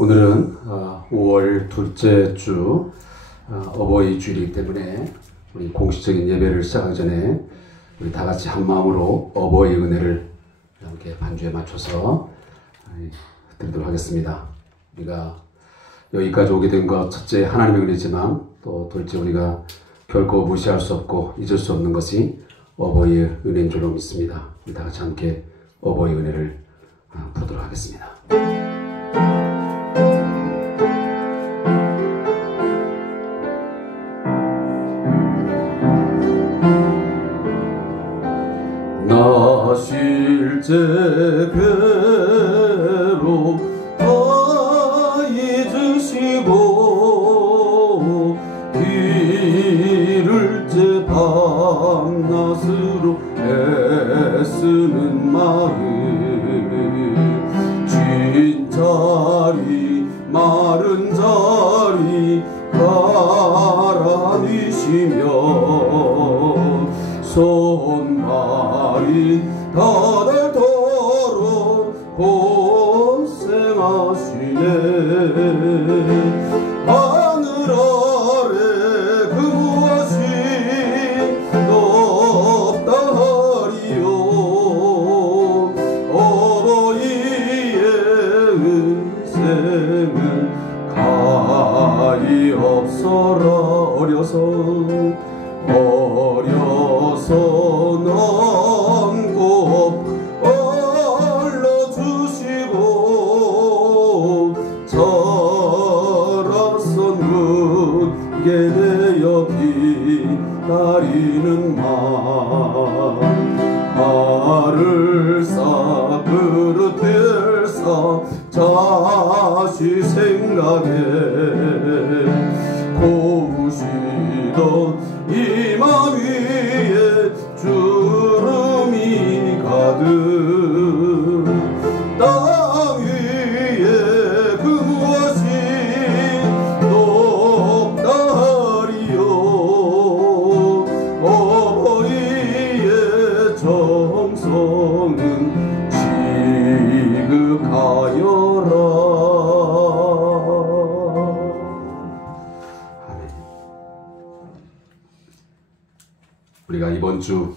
오늘은 5월 둘째 주 어버이 주일이기 때문에 우리 공식적인 예배를 시작하기 전에 우리 다 같이 한 마음으로 어버이 은혜를 함께 반주에 맞춰서 드리도록 하겠습니다. 우리가 여기까지 오게 된 것 첫째 하나님의 은혜지만 또 둘째 우리가 결코 무시할 수 없고 잊을 수 없는 것이 어버이의 은혜인 줄로 믿습니다. 우리 다 같이 함께 어버이 은혜를 부르도록 하겠습니다. 나 실제 괴롭다 잊으시고 이를째 밤낮으로 애쓰는 마음 진 자리 마른 자리 가라니시며 손발이 닿을도록 고생하시네. 하늘 아래 그 무엇이 높다 하리요. 어버이의 은생은 가엾어라. 어려서 넘고 얼러주시고 자라선 굳게 되어 기다리는 말을 싸 그릇 들사 자시 생각에 고우시던 이 맘 위에 주름이 가득 땅 위에 그 무엇이 높다 하리요. 어버이의 정성은 지극하여라. 우리가 이번 주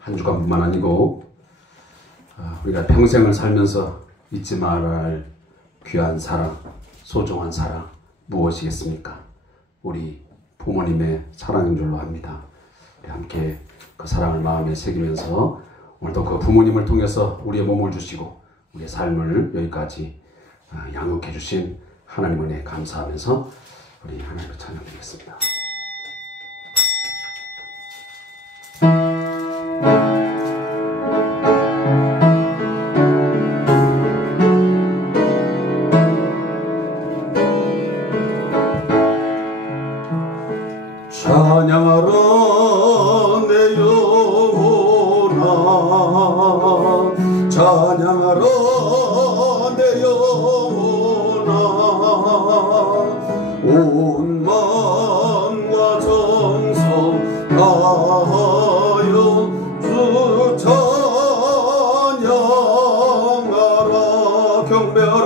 한 주간뿐만 아니고 우리가 평생을 살면서 잊지 말아야 할 귀한 사랑, 소중한 사랑 무엇이겠습니까? 우리 부모님의 사랑인 줄로 압니다. 함께 그 사랑을 마음에 새기면서 오늘도 그 부모님을 통해서 우리의 몸을 주시고 우리의 삶을 여기까지 양육해 주신 하나님 은혜에 감사하면서 우리 하나님을 찬양드리겠습니다. 찬양하라 내 영혼아 찬양하라 내 영혼아 온 마음과 정성 다하여 주 찬양하라 경배하라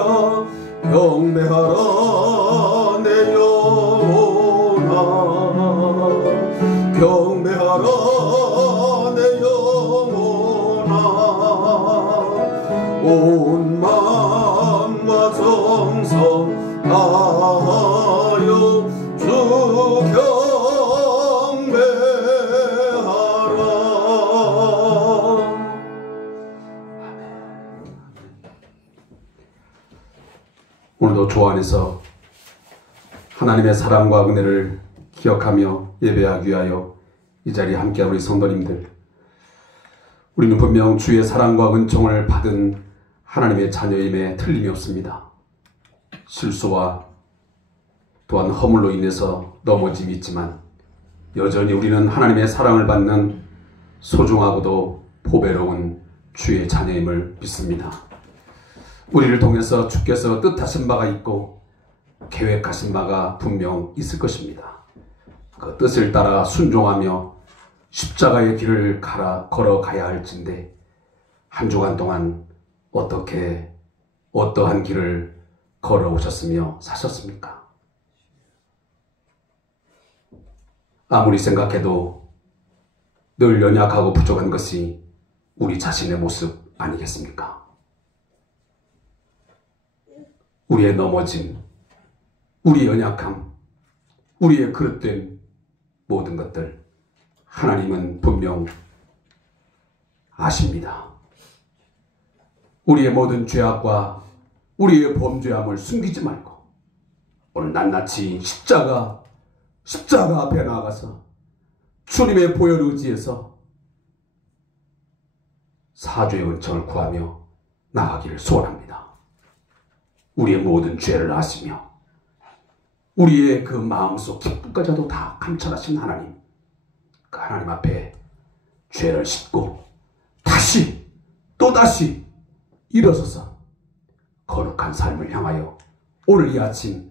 내 영혼아 경배하라 내 영혼아 온 마음과 정성 다하여 주 경배하라. 오늘도 주 안에서 하나님의 사랑과 은혜를 기억하며 예배하기 위하여 이 자리에 함께한 우리 성도님들, 우리는 분명 주의 사랑과 은총을 받은 하나님의 자녀임에 틀림이 없습니다. 실수와 또한 허물로 인해서 넘어짐이 있지만 여전히 우리는 하나님의 사랑을 받는 소중하고도 보배로운 주의 자녀임을 믿습니다. 우리를 통해서 주께서 뜻하신 바가 있고 계획하신 바가 분명 있을 것입니다. 그 뜻을 따라 순종하며 십자가의 길을 걸어가야 할진데 한 주간 동안 어떠한 길을 걸어오셨으며 사셨습니까? 아무리 생각해도 늘 연약하고 부족한 것이 우리 자신의 모습 아니겠습니까? 우리의 넘어짐, 우리의 연약함, 우리의 그릇된 모든 것들 하나님은 분명 아십니다. 우리의 모든 죄악과 우리의 범죄함을 숨기지 말고 오늘 낱낱이 십자가 앞에 나아가서 주님의 보혈 의지에서 사죄의 은총을 구하며 나아가기를 소원합니다. 우리의 모든 죄를 아시며 우리의 그 마음속 깊은까지도 다 감찰하신 하나님, 그 하나님 앞에 죄를 씻고 또다시 일어서서 거룩한 삶을 향하여 오늘 이 아침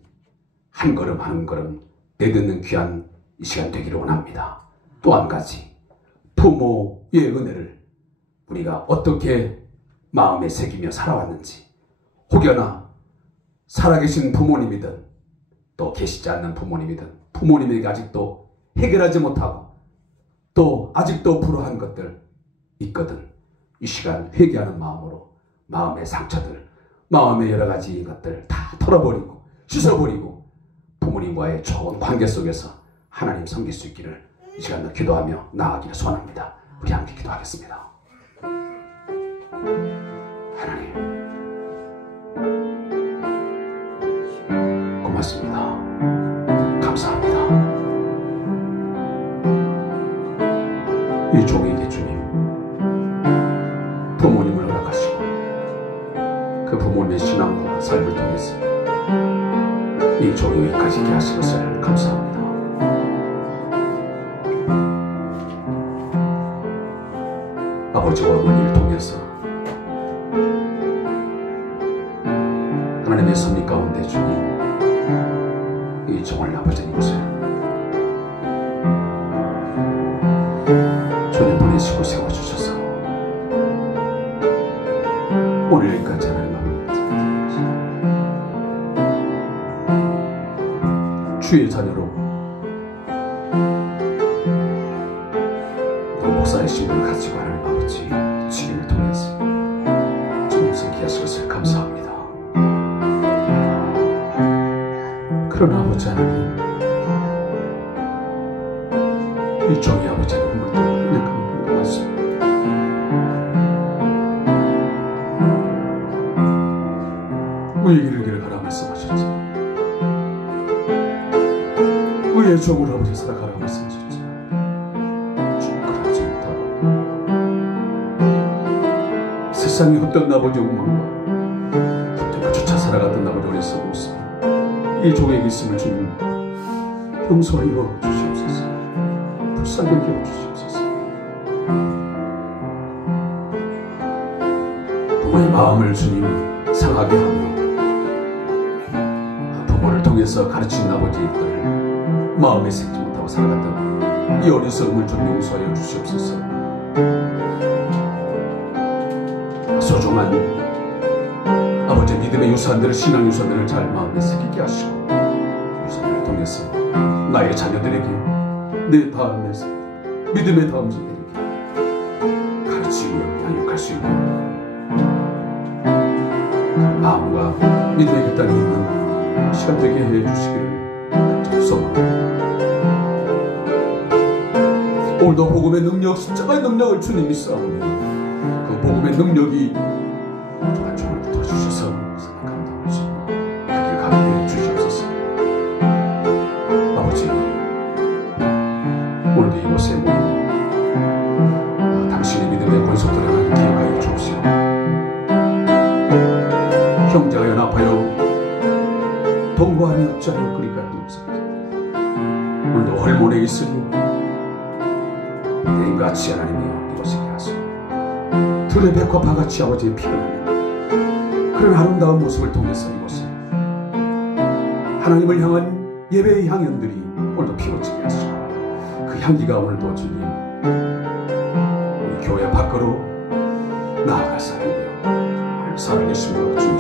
한 걸음 한 걸음 내딛는 귀한 이 시간 되기를 원합니다. 또 한 가지, 부모의 은혜를 우리가 어떻게 마음에 새기며 살아왔는지, 혹여나 살아계신 부모님이든 또 계시지 않는 부모님이든 부모님에게 아직도 해결하지 못하고 또 아직도 불우한 것들 있거든 이 시간 회개하는 마음으로 마음의 상처들, 마음의 여러 가지 것들 다 털어버리고 씻어버리고 부모님과의 좋은 관계 속에서 하나님 섬길 수 있기를 이 시간을 기도하며 나아가기를 소원합니다. 우리 함께 기도하겠습니다. 하나님, 고맙습니다. 감사합니다. 이 종에게 주님 부모님을 허락하시고 그 부모님의 신앙과 삶을 통해서 이 종이 여기까지 있게 하신 것을 감사합니다. 아버지와 어머니를 통해서 하나님의 섭리 가운데 주님 이 종을 아버지님 곳에 주님 보내시고 세워주셔서 오늘 여기까지 하나님 주의 자녀로 목사의 신분을 가지고 하나님 아버지 주님을 통해서 주님 섬기게 하신 것을 감사합니다. 그러나 아버지 하나님, 이 종이 아버지의 눈물 때문에 인약함을 분노하십니다. 우리의 길을 가라 말씀하셨지. 우리의 종을 아버지 살아가라 말씀하셨지. 주님 그러하지 못하고 세상의 헛된 아버지 욕망과 헛되고 쫓아 살아갔던 아버지 어리석은 모습 이 종에게 있음을 주님 용서하여 주시옵소서. 불쌍히 여겨 주시옵소서. 부모의 마음을 주님 상하게 하며 부모를 통해서 가르친 아버지들 마음에 새지 못하고 살아갔던 이 어리석음을 좀 용서하여 주시옵소서. 소중한 아버지 믿음의 유산들을, 신앙 유산들을 잘 마음에 새기게 하시고 유산들을 통해서 나의 자녀들에게, 내 다음에 믿음의 다음 세대에게 가르치며 양육할 수 있는 마음과 믿음의 결단이 있는 시간 되게 해주시기를 간절히 소망합니다. 오늘도 복음의 능력, 십자가의 능력을 주님이 싸우니 그 복음의 능력이 종을 붙어주셔서 감당하시고 그길 가게 해주시옵소서. 아버지, 오늘도 이곳에 모인 당신의 믿음의 권속들을 하나님 기억하여 주옵시고 형제가 연합하여 동거하며 어찌하여 그리 가르치옵소서. 오늘도 헐몬에 있으니 내일같이 하나님이여 이곳에 하시고 들의 백과 바같이 아버지의 피가 나는 그런 아름다운 모습을 통해서 이곳에 하나님을 향한 예배의 향연들이 오늘도 피어지게 하시고 그 향기가 오늘도 주님 우리 교회 밖으로 나아가서 하나님 살아계신 것 주님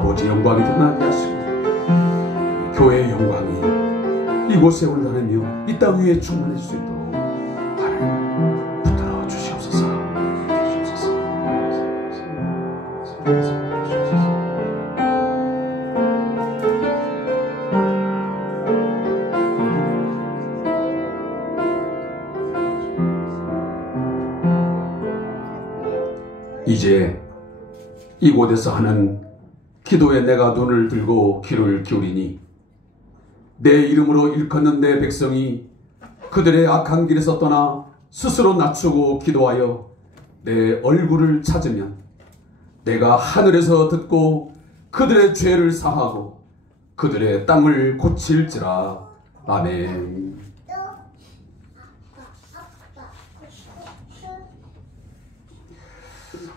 아버지 영광이 드러나게 하시고 교회의 영광이 이곳에 올라다니며 이 땅 위에 충만해질 수 있도록 하나님 붙들어 주시옵소서. 이제 이곳에서 하는 기도에 내가 눈을 들고 귀를 기울이니 내 이름으로 일컫는 내 백성이 그들의 악한 길에서 떠나 스스로 낮추고 기도하여 내 얼굴을 찾으면 내가 하늘에서 듣고 그들의 죄를 사하고 그들의 땅을 고칠지라. 아멘.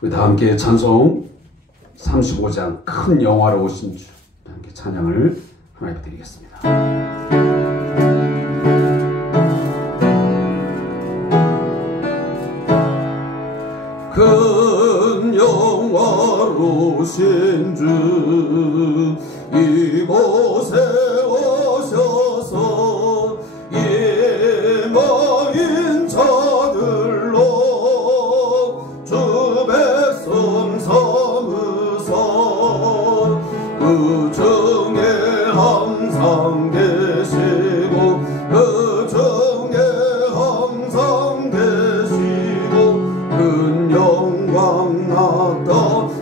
우리 다 함께 찬송 35장 큰 영화로우신 주 함께 찬양을 하나님 드리겠습니다. 큰 영화로우신 주 이곳에 오셔서 예마인 자들로 주 백성 삼으사 그 중에 항상 계시고 그 중에 항상 계시고 큰 영광 나타내소서.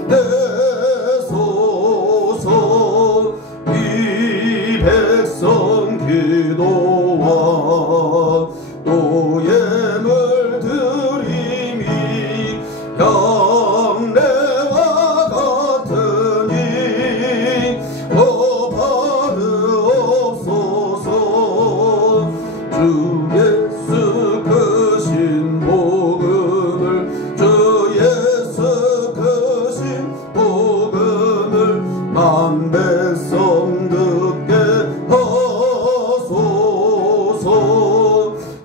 이 백성 기도와 또 예물 드림이 향례와 같으니 받으옵소서. 주 예수 크신 복음을 주 예수 크신 복음을 만 백성 듣게 하소서.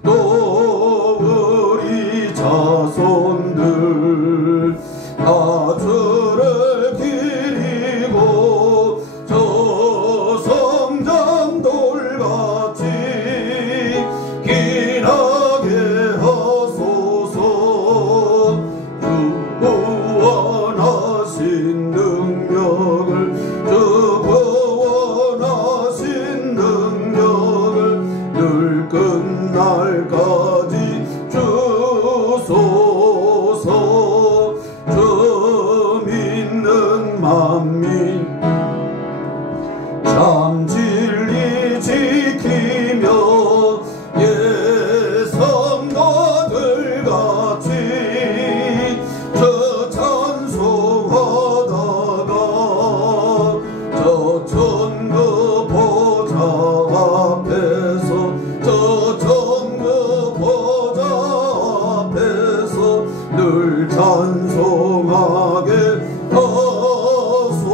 또 우리 자손들 다 주를 기리고 저 성전 돌같이 길하게 하소서. 주 구원하신 능력을 주 구원하신 능력을 늘 끝날까지 주소서. 주 믿는 만민 참 진리 지키며 예선가들 같이 저 찬송하다가 저 천국 보좌 앞에서 저 천국 보좌 앞에서 늘 찬송하게 하소서.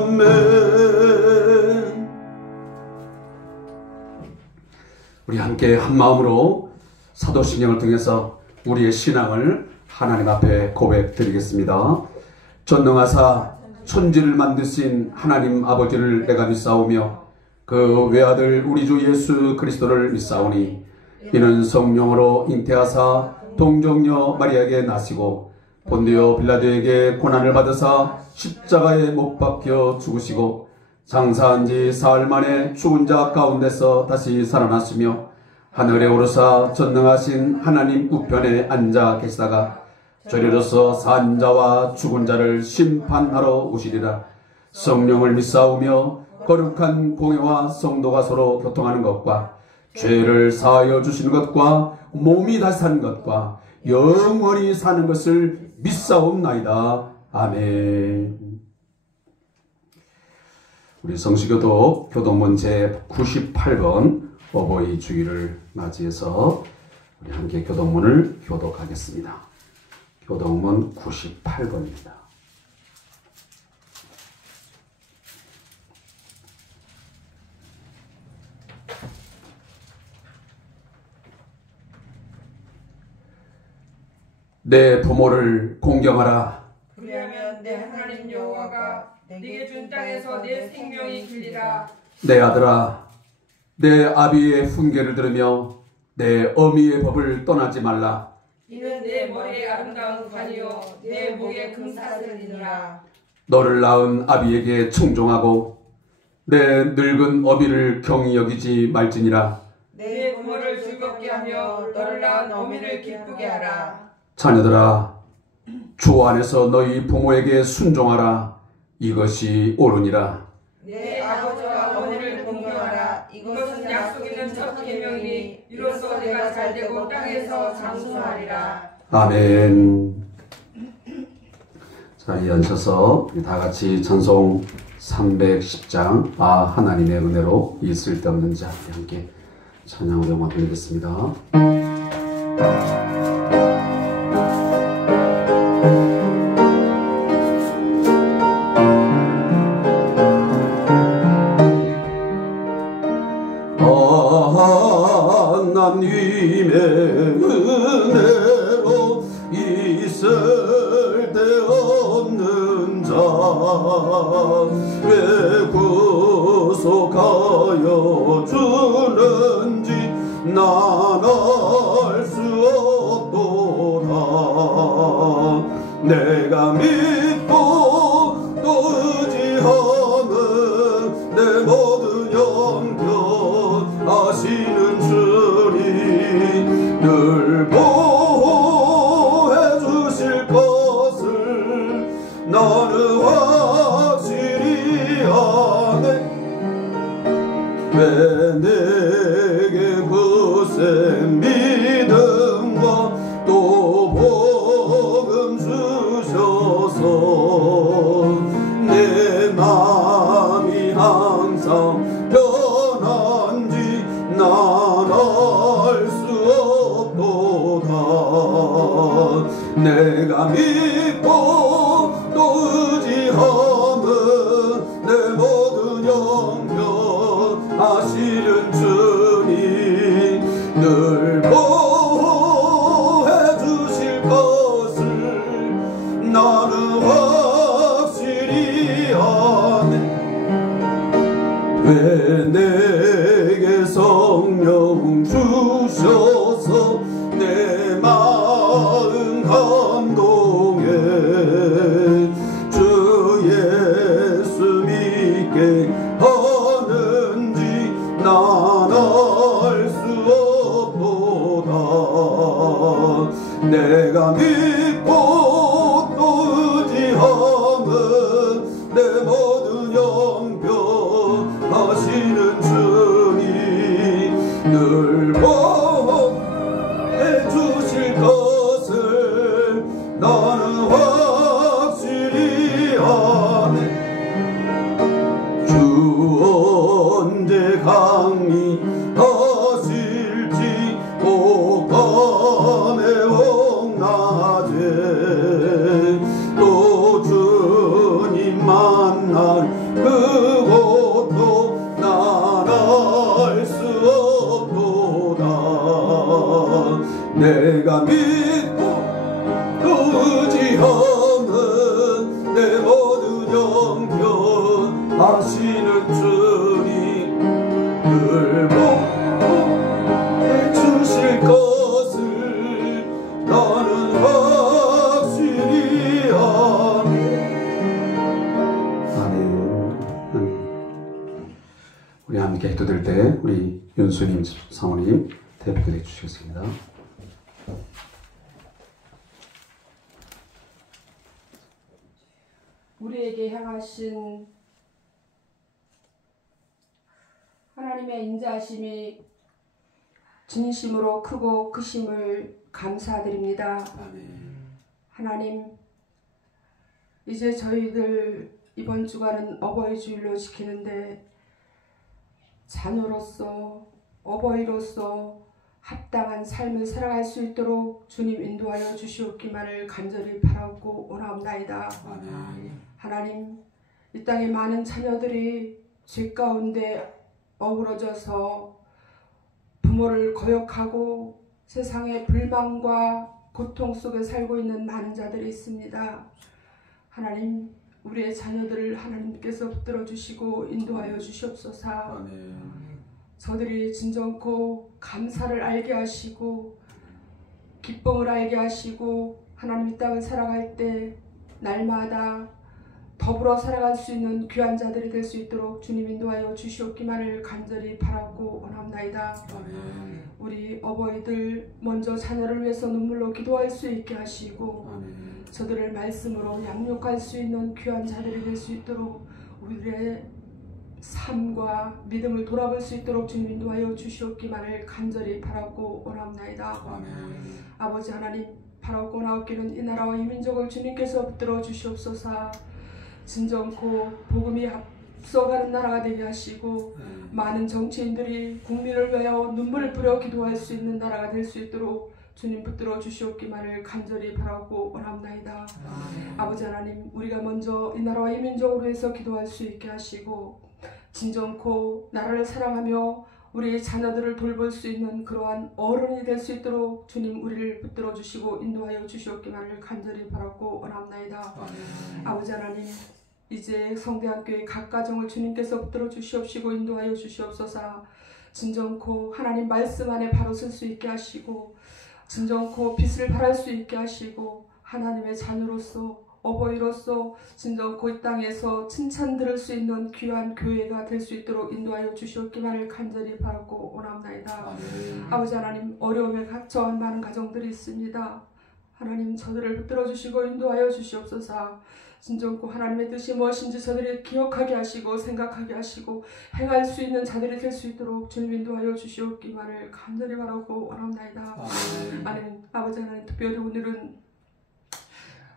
아멘. 우리 함께 한 마음으로 사도신경을 통해서 우리의 신앙을 하나님 앞에 고백드리겠습니다. 전능하사 천지를 만드신 하나님 아버지를 내가 믿사오며 그 외아들 우리 주 예수 그리스도를 믿사오니 이는 성령으로 잉태하사 동정녀 마리아에게 나시고 본디오 빌라도에게 고난을 받으사 십자가에 못 박혀 죽으시고 장사한 지 사흘 만에 죽은 자 가운데서 다시 살아났으며 하늘에 오르사 전능하신 하나님 우편에 앉아 계시다가 저리로서 산 자와 죽은 자를 심판하러 오시리라. 성령을 믿사오며 거룩한 공회와 성도가 서로 교통하는 것과 죄를 사하여 주시는 것과 몸이 다시 사는 것과 영원히 사는 것을 믿사옵나이다. 아멘. 우리 성시교도 교동문 제 98번 어버이 주일을 맞이해서 우리 함께 교동문을 교독하겠습니다. 교동문 98번입니다. 내 부모를 공경하라. 그리하면 내 하나님 여호와가 네게 준 땅에서 내 생명이 길리라. 내 아들아, 내 아비의 훈계를 들으며 내 어미의 법을 떠나지 말라. 이는 내 머리에 아름다운 관이요 내 목에 금사슬이니라. 너를 낳은 아비에게 충종하고 내 늙은 어미를 경히 여기지 말지니라. 내 부모를 즐겁게 하며 너를 낳은 어미를 기쁘게 하라. 자녀들아, 주 안에서 너희 부모에게 순종하라. 이것이 옳으니라. 내 아버지와 어머니를 공경하라. 이것은 약속 있는 첫 계명이니 이로써 내가 잘되고 땅에서 장수하리라. 아멘. 자, 이어서 우리 다 같이 찬송 310장 하나님의 은혜로 이 쓸데없는 자 함께 찬양으로 영광 돌리겠습니다. 하나님의 은혜로 이 쓸데없는 자 왜 구속하여 주는지 난 알 수 없도다. 내가 믿고 또 의지하는 내 모든 영병 하시는 주님 늘 보호해 주실 것을 나는 확실히 아네. 왜 내게 굳센 믿음과 또 복음 주셔서 내 마음이 항상 편한지 난 알 수 없도다. 내가 믿고 또 의지하는 내 모든 영병 하시는 주님 늘 보호해 주실 것을 나는 확실히 아네. 왜 내게 성령 주셔서 내 마음 감동해 주 예수 믿게 하는지 난 알 수 없도다. 내가 믿고 또 의지하는 내 모든 영병 하시는 주님 늘 보호해 주실 것을 나는 확실히 아네. 주 언제 강림하실지 밤에 홍낮에 또 주님 만날 그곳도 난 알 수 없도다. 내가 믿고 또 의지하는 내 모든 영병 하시는 주님 늘 보호해 주실 것을 나는 확실히 아네. 아멘. 우리 함께 기도드릴 때 우리 윤수님 사모님 대표기도해 주시겠습니다. 우리에게 향하신 하나님의 인자하심이 진심으로 크고 크심을 감사드립니다. 아멘. 하나님, 이제 저희들 이번 주간은 어버이 주일로 지키는데 자녀로서 어버이로서 합당한 삶을 살아갈 수 있도록 주님 인도하여 주시옵기만을 간절히 바라고 원하옵나이다. 아멘. 하나님, 이 땅에 많은 자녀들이 죄 가운데 어우러져서 부모를 거역하고 세상의 불만과 고통 속에 살고 있는 많은 자들이 있습니다. 하나님, 우리의 자녀들을 하나님께서 붙들어 주시고 인도하여 주시옵소서. 아멘. 저들이 진정코 감사를 알게 하시고 기쁨을 알게 하시고 하나님 이 땅을 살아갈 때 날마다 더불어 살아갈 수 있는 귀한 자들이 될 수 있도록 주님 인도하여 주시옵기만을 간절히 바라고 원합나이다. 아멘. 우리 어버이들 먼저 자녀를 위해서 눈물로 기도할 수 있게 하시고 아멘. 저들을 말씀으로 양육할 수 있는 귀한 자들이 될 수 있도록 우리의 삶과 믿음을 돌아볼 수 있도록 주님 인도하여 주시옵기만을 간절히 바라고 원합나이다. 아멘. 아버지 하나님, 바라고 원하옵기는 이 나라와 이 민족을 주님께서 붙들어 주시옵소서. 진정코 복음이 앞서가는 나라가 되게 하시고 많은 정치인들이 국민을 위하여 눈물을 뿌려 기도할 수 있는 나라가 될 수 있도록 주님 붙들어 주시옵기만을 간절히 바라고 원합나이다. 아버지 하나님, 우리가 먼저 이 나라와 이 민족으로 해서 기도할 수 있게 하시고 진정코 나라를 사랑하며 우리 자녀들을 돌볼 수 있는 그러한 어른이 될 수 있도록 주님 우리를 붙들어 주시고 인도하여 주시옵기만을 간절히 바라고 원합나이다. 아버지 하나님, 이제 성대한 교회 각 가정을 주님께서 붙들어 주시옵시고 인도하여 주시옵소서. 진정코 하나님 말씀 안에 바로 설 수 있게 하시고 진정코 빛을 발할 수 있게 하시고 하나님의 자녀로서 어버이로서 진정코 이 땅에서 칭찬 들을 수 있는 귀한 교회가 될 수 있도록 인도하여 주시옵기만을 간절히 바라고 원합나이다. 아버지 하나님, 어려움에 갇혀온 많은 가정들이 있습니다. 하나님, 저들을 붙들어 주시고 인도하여 주시옵소서. 진정코 하나님의 뜻이 무엇인지 저들이 기억하게 하시고 생각하게 하시고 행할 수 있는 자들이 될 수 있도록 주님 인도하여 주시옵기만을 간절히 바라고 원합나이다. 아멘. 아버지 하나님, 특별히 오늘은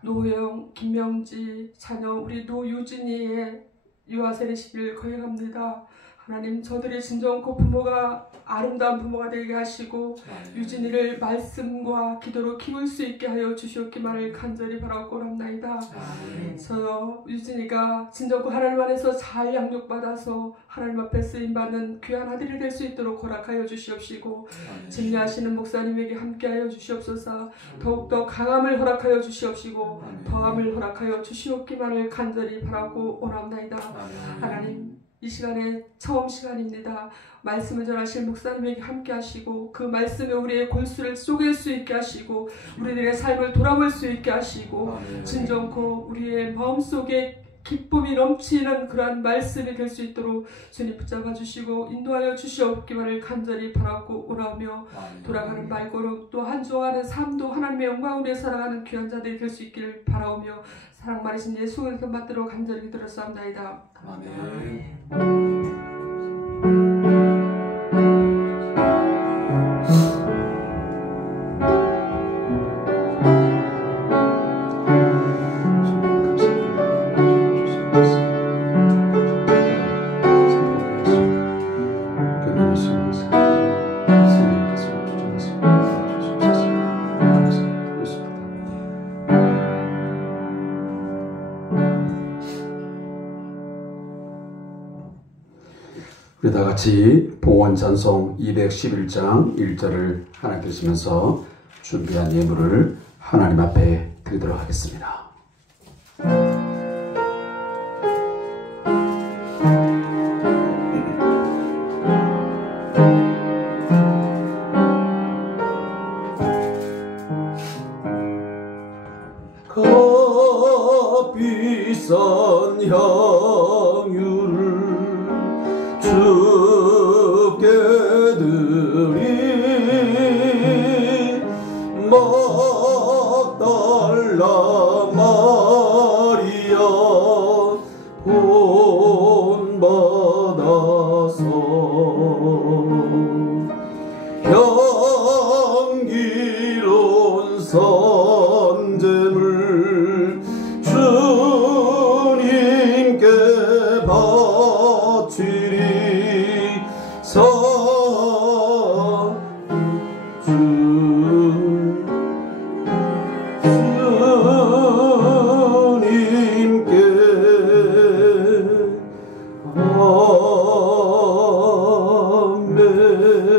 노영, 김명지 자녀 우리 노유진이의 유아 세례식을 거행합니다. 하나님, 저들이 진정코 부모가 아름다운 부모가 되게 하시고 유진이를 말씀과 기도로 키울 수 있게 하여 주시옵기만을 간절히 바라고 원합나이다. 저 유진이가 진정코 하나님 안에서 잘 양육받아서 하나님 앞에 쓰임받는 귀한 아들이 될 수 있도록 허락하여 주시옵시고 진리하시는 목사님에게 함께하여 주시옵소서. 더욱더 강함을 허락하여 주시옵시고 더함을 허락하여 주시옵기만을 간절히 바라고 원합나이다. 하나님, 이 시간에 처음 시간입니다. 말씀을 전하실 목사님에게 함께 하시고 그 말씀에 우리의 골수를 쪼갤 수 있게 하시고 우리들의 삶을 돌아볼 수 있게 하시고 진정코 우리의 마음속에 기쁨이 넘치는 그러한 말씀이 될 수 있도록 주님 붙잡아 주시고 인도하여 주시옵기만을 간절히 바라고 원하며 돌아가는 말고로 또 한 주간의 삶도 하나님의 영광을 위해 살아가는 귀한 자들이 될 수 있기를 바라오며 사랑 많으신 예수를 받도록 간절히 기도했사옵나이다. 아멘. 우리 다 같이 봉헌찬송 211장 1절을 하나 드리시면서 준비한 예물을 하나님 앞에 드리도록 하겠습니다. 값비싼 향유를 주께 드리 막달라 마리아 본받아서 향기로운 선제물 주님께 바치리 주님께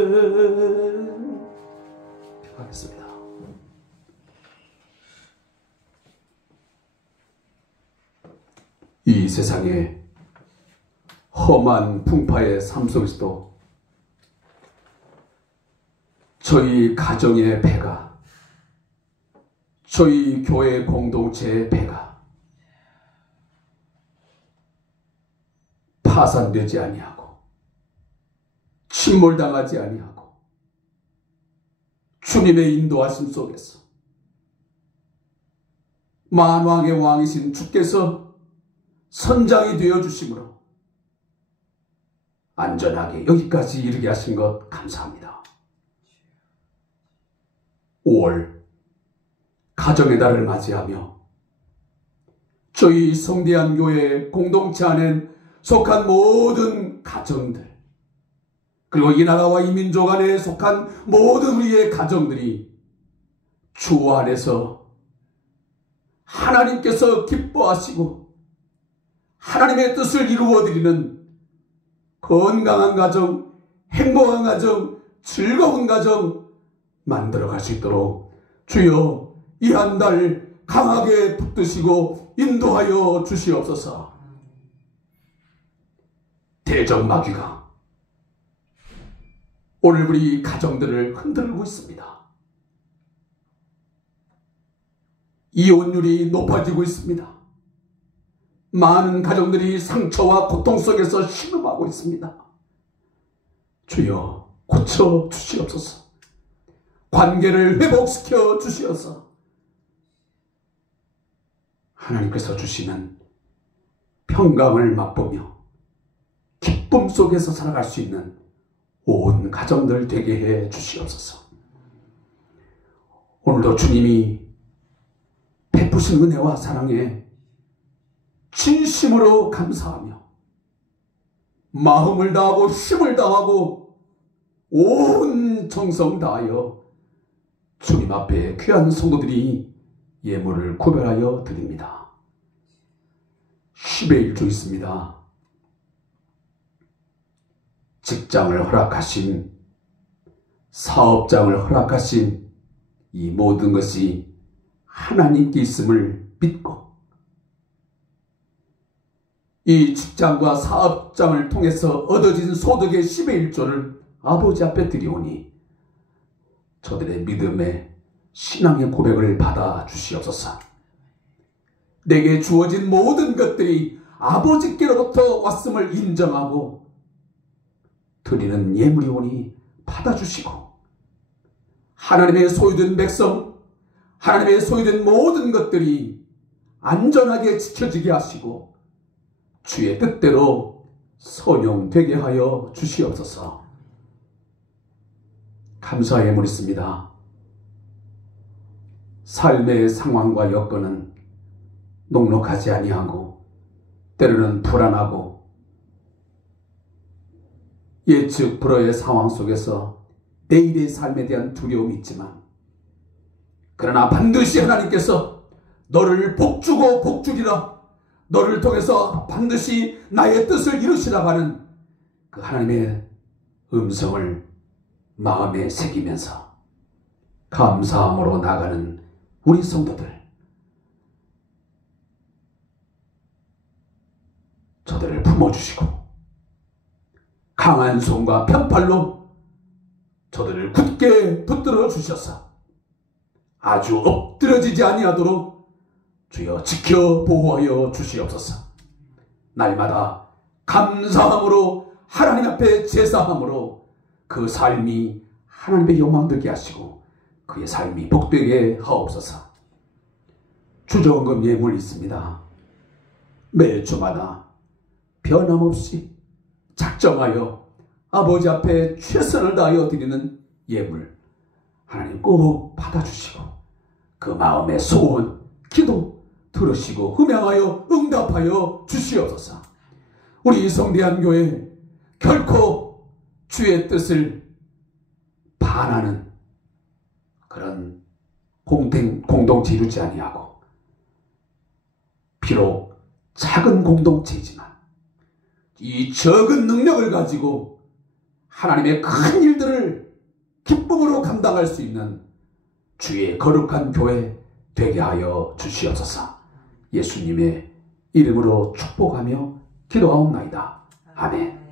아멘. 하겠습니다. 세상의 험한 풍파의 삶 속에서도 저희 가정의 배가, 저희 교회 공동체의 배가 파산되지 아니하고 침몰당하지 아니하고 주님의 인도하심 속에서 만왕의 왕이신 주께서 선장이 되어주심으로 안전하게 여기까지 이르게 하신 것 감사합니다. 5월 가정의 달을 맞이하며 저희 성대한교회 공동체 안에 속한 모든 가정들, 그리고 이 나라와 이 민족 안에 속한 모든 우리의 가정들이 주 안에서 하나님께서 기뻐하시고 하나님의 뜻을 이루어드리는 건강한 가정, 행복한 가정, 즐거운 가정 만들어갈 수 있도록 주여 이 한 달 강하게 붙드시고 인도하여 주시옵소서. 대적마귀가 오늘 우리 가정들을 흔들고 있습니다. 이혼율이 높아지고 있습니다. 많은 가정들이 상처와 고통 속에서 신음하고 있습니다. 주여 고쳐 주시옵소서. 관계를 회복시켜 주시옵소서. 하나님께서 주시는 평강을 맛보며 기쁨 속에서 살아갈 수 있는 온 가정들 되게 해 주시옵소서. 오늘도 주님이 베푸신 은혜와 사랑에 진심으로 감사하며 마음을 다하고 힘을 다하고 온 정성 다하여 주님 앞에 귀한 성도들이 예물을 구별하여 드립니다. 10의 1조 있습니다. 직장을 허락하신, 사업장을 허락하신 이 모든 것이 하나님께 있음을 믿고 이 직장과 사업장을 통해서 얻어진 소득의 10의 1조를 아버지 앞에 드리오니 저들의 믿음의 신앙의 고백을 받아 주시옵소서. 내게 주어진 모든 것들이 아버지께로부터 왔음을 인정하고 드리는 예물이 오니 받아주시고 하나님의 소유된 백성, 하나님의 소유된 모든 것들이 안전하게 지켜지게 하시고 주의 뜻대로 선용되게 하여 주시옵소서. 감사의 예물 있습니다. 삶의 상황과 여건은 녹록하지 아니하고 때로는 불안하고 예측 불허의 상황 속에서 내일의 삶에 대한 두려움이 있지만 그러나 반드시 하나님께서 너를 복주고 복주리라, 너를 통해서 반드시 나의 뜻을 이루시라고 하는 그 하나님의 음성을 마음에 새기면서 감사함으로 나가는 우리 성도들, 저들을 품어주시고 강한 손과 편팔로 저들을 굳게 붙들어 주셔서 아주 엎드러지지 아니하도록 주여 지켜 보호하여 주시옵소서. 날마다 감사함으로 하나님 앞에 제사함으로 그 삶이 하나님의 영광되게 하시고 그의 삶이 복되게 하옵소서. 주정금 예물 있습니다. 매 주마다 변함없이 작정하여 아버지 앞에 최선을 다하여 드리는 예물 하나님 꼭 받아주시고 그 마음의 소원, 기도 들으시고 흠양하여 응답하여 주시옵소서. 우리 성대한교회 결코 주의 뜻을 반하는 그런 공동체 이루지 아니하고 비록 작은 공동체이지만 이 적은 능력을 가지고 하나님의 큰 일들을 기쁨으로 감당할 수 있는 주의 거룩한 교회 되게 하여 주시옵소서. 예수님의 이름으로 축복하며 기도하옵나이다. 아멘.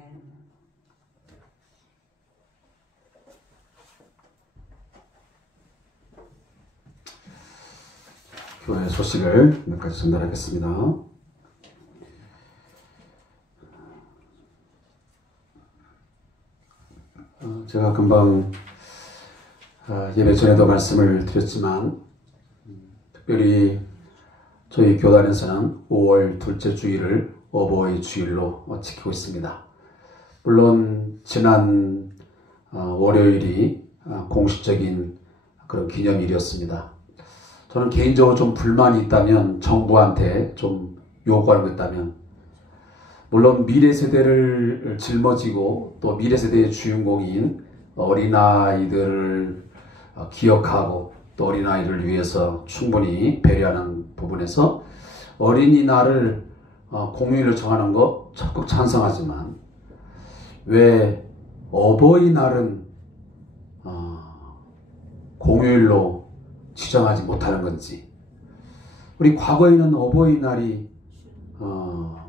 교회 소식을 몇 가지 전달하겠습니다. 제가 금방 예배 전에도 말씀을 드렸지만 특별히 저희 교단에서는 5월 둘째 주일을 어버이 주일로 지키고 있습니다. 물론 지난 월요일이 공식적인 그런 기념일이었습니다. 저는 개인적으로 좀 불만이 있다면, 정부한테 좀 요구하는 거 있다면, 물론 미래 세대를 짊어지고 또 미래 세대의 주인공인 어린아이들을 기억하고 또 어린아이를 위해서 충분히 배려하는 부분에서 어린이날을 공휴일로 정하는 거 적극 찬성하지만, 왜 어버이날은 공휴일로 지정하지 못하는 건지. 우리 과거에는 어버이날이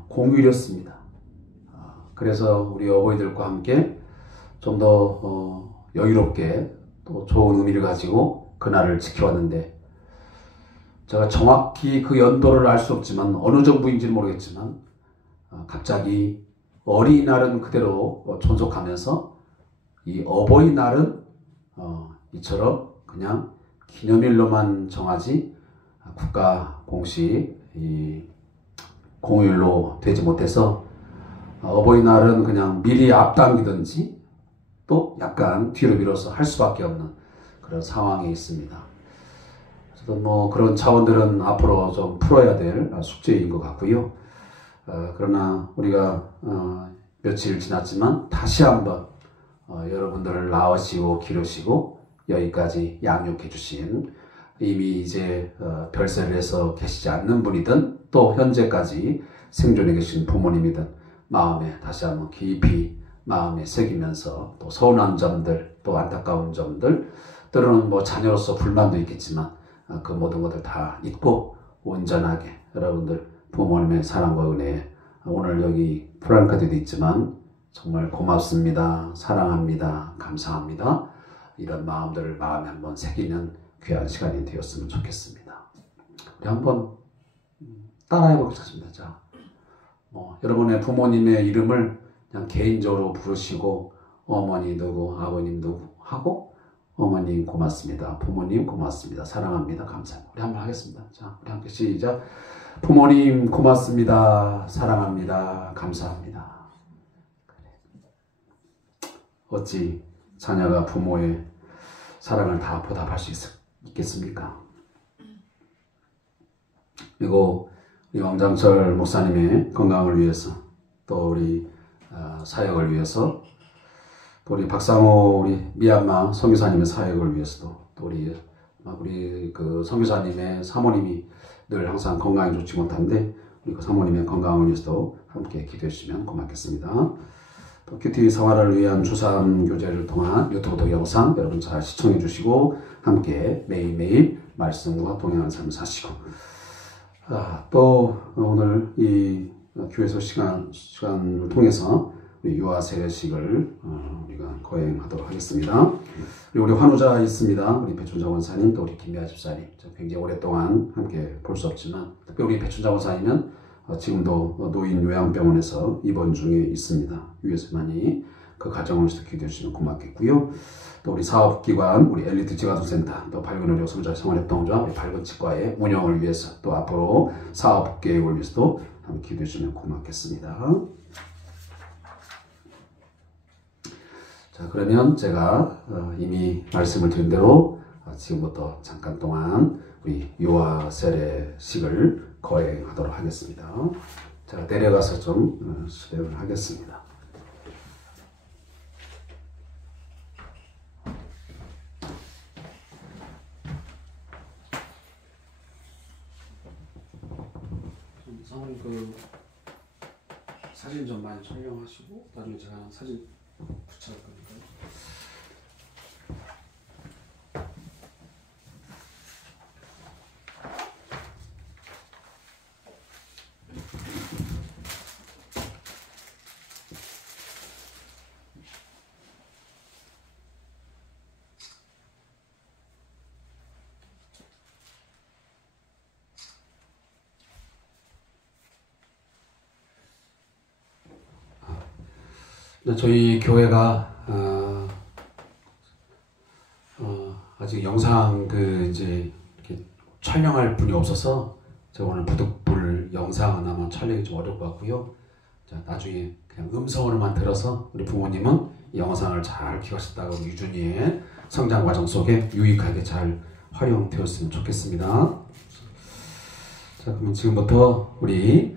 공휴일이었습니다. 그래서 우리 어버이들과 함께 좀 더 여유롭게 또 좋은 의미를 가지고 그날을 지켜왔는데, 제가 정확히 그 연도를 알 수 없지만, 어느 정부인지는 모르겠지만 갑자기 어린이날은 그대로 존속하면서 이 어버이날은 이처럼 그냥 기념일로만 정하지 국가 공식 공휴일로 되지 못해서 어버이날은 그냥 미리 앞당기든지 또 약간 뒤로 미뤄서 할 수밖에 없는 그런 상황에 있습니다. 그래서 뭐 그런 차원들은 앞으로 좀 풀어야 될 숙제인 것 같고요. 그러나 우리가 며칠 지났지만 다시 한번 여러분들을 낳으시고 기르시고 여기까지 양육해 주신, 이미 이제 별세를 해서 계시지 않는 분이든 또 현재까지 생존해 계신 부모님이든 마음에 다시 한번 깊이 마음에 새기면서, 또 서운한 점들, 또 안타까운 점들, 때로는 뭐 자녀로서 불만도 있겠지만 그 모든 것들 다 잊고 온전하게 여러분들 부모님의 사랑과 은혜, 오늘 여기 프랑카드도 있지만 정말 고맙습니다, 사랑합니다, 감사합니다, 이런 마음들을 마음에 한번 새기는 귀한 시간이 되었으면 좋겠습니다. 우리 한번 따라해 보겠습니다. 자, 여러분의 부모님의 이름을 그냥 개인적으로 부르시고, 어머니 누구, 아버님 누구 하고, 어머님 고맙습니다, 부모님 고맙습니다, 사랑합니다, 감사합니다. 우리 한번 하겠습니다. 자, 우리 함께 시작. 부모님 고맙습니다, 사랑합니다, 감사합니다. 어찌 자녀가 부모의 사랑을 다 보답할 수 있겠습니까? 그리고 우리 왕장철 목사님의 건강을 위해서, 또 우리 사역을 위해서, 또 우리 박상호 우리 미얀마 선교사님의 사역을 위해서도, 또 우리 그 선교사님의 사모님이 늘 항상 건강이 좋지 못한데 우리 그 사모님의 건강을 위해서도 함께 기도해 주시면 고맙겠습니다. 또 큐티 생활을 위한 주삼 교제를 통한 유튜브 동영상 여러분 잘 시청해 주시고 함께 매일매일 말씀과 동행하는 삶을 사시고, 또 오늘 이 교회에서 시간을 통해서 우리 유아 세례식을 우리가 거행하도록 하겠습니다. 우리 환우자 있습니다. 우리 배춘자 원사님, 또 우리 김미아 집사님, 굉장히 오랫동안 함께 볼 수 없지만 특별히 우리 배춘자 원사님은 지금도 노인 요양병원에서 입원 중에 있습니다. 위에서 많이 그 가정을 위해서 기도해 주시면 고맙겠고요. 또 우리 사업기관, 우리 엘리트 지가동센터, 또 밝은의료 소비자 생활협동조합, 우리 밝은치과의 운영을 위해서, 또 앞으로 사업 계획을 위해서도 한번 기도해 주시면 고맙겠습니다. 자, 그러면 제가 이미 말씀을 드린 대로 지금부터 잠깐 동안 우리 유아 세례식을 거행하도록 하겠습니다. 제가 내려가서 좀 수행을 하겠습니다. 사모님 그 사진 좀 많이 촬영하시고 나중에 제가 사진 붙여할 거니까요. 저희 교회가 아직 영상 이제 이렇게 촬영할 분이 없어서 제가 오늘 부득불 영상은 아마 촬영이 좀 어려울 것 같고요. 자, 나중에 그냥 음성으로만 들어서 우리 부모님은 이 영상을 잘 기억하셨다가 우리 유준이의 성장 과정 속에 유익하게 잘 활용되었으면 좋겠습니다. 자, 그러면 지금부터 우리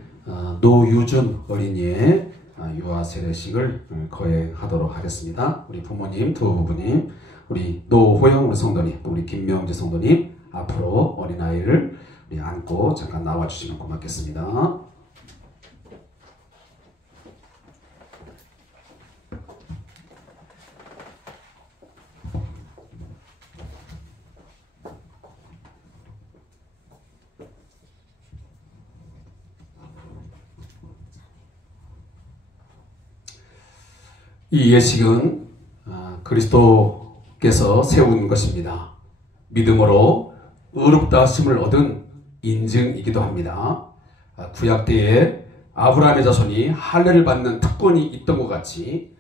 노유준 어린이의 유아 세례식을 거행하도록 하겠습니다. 우리 부모님 두 부부님, 우리 노호영 우리 성도님, 우리 김명재 성도님 앞으로 어린아이를 우리 안고 잠깐 나와주시면 고맙겠습니다. 이 예식은 그리스도께서 세운 것입니다. 믿음으로 의롭다 하심을 얻은 인증이기도 합니다. 구약 때에 아브라함의 자손이 할례를 받는 특권이 있던 것 같이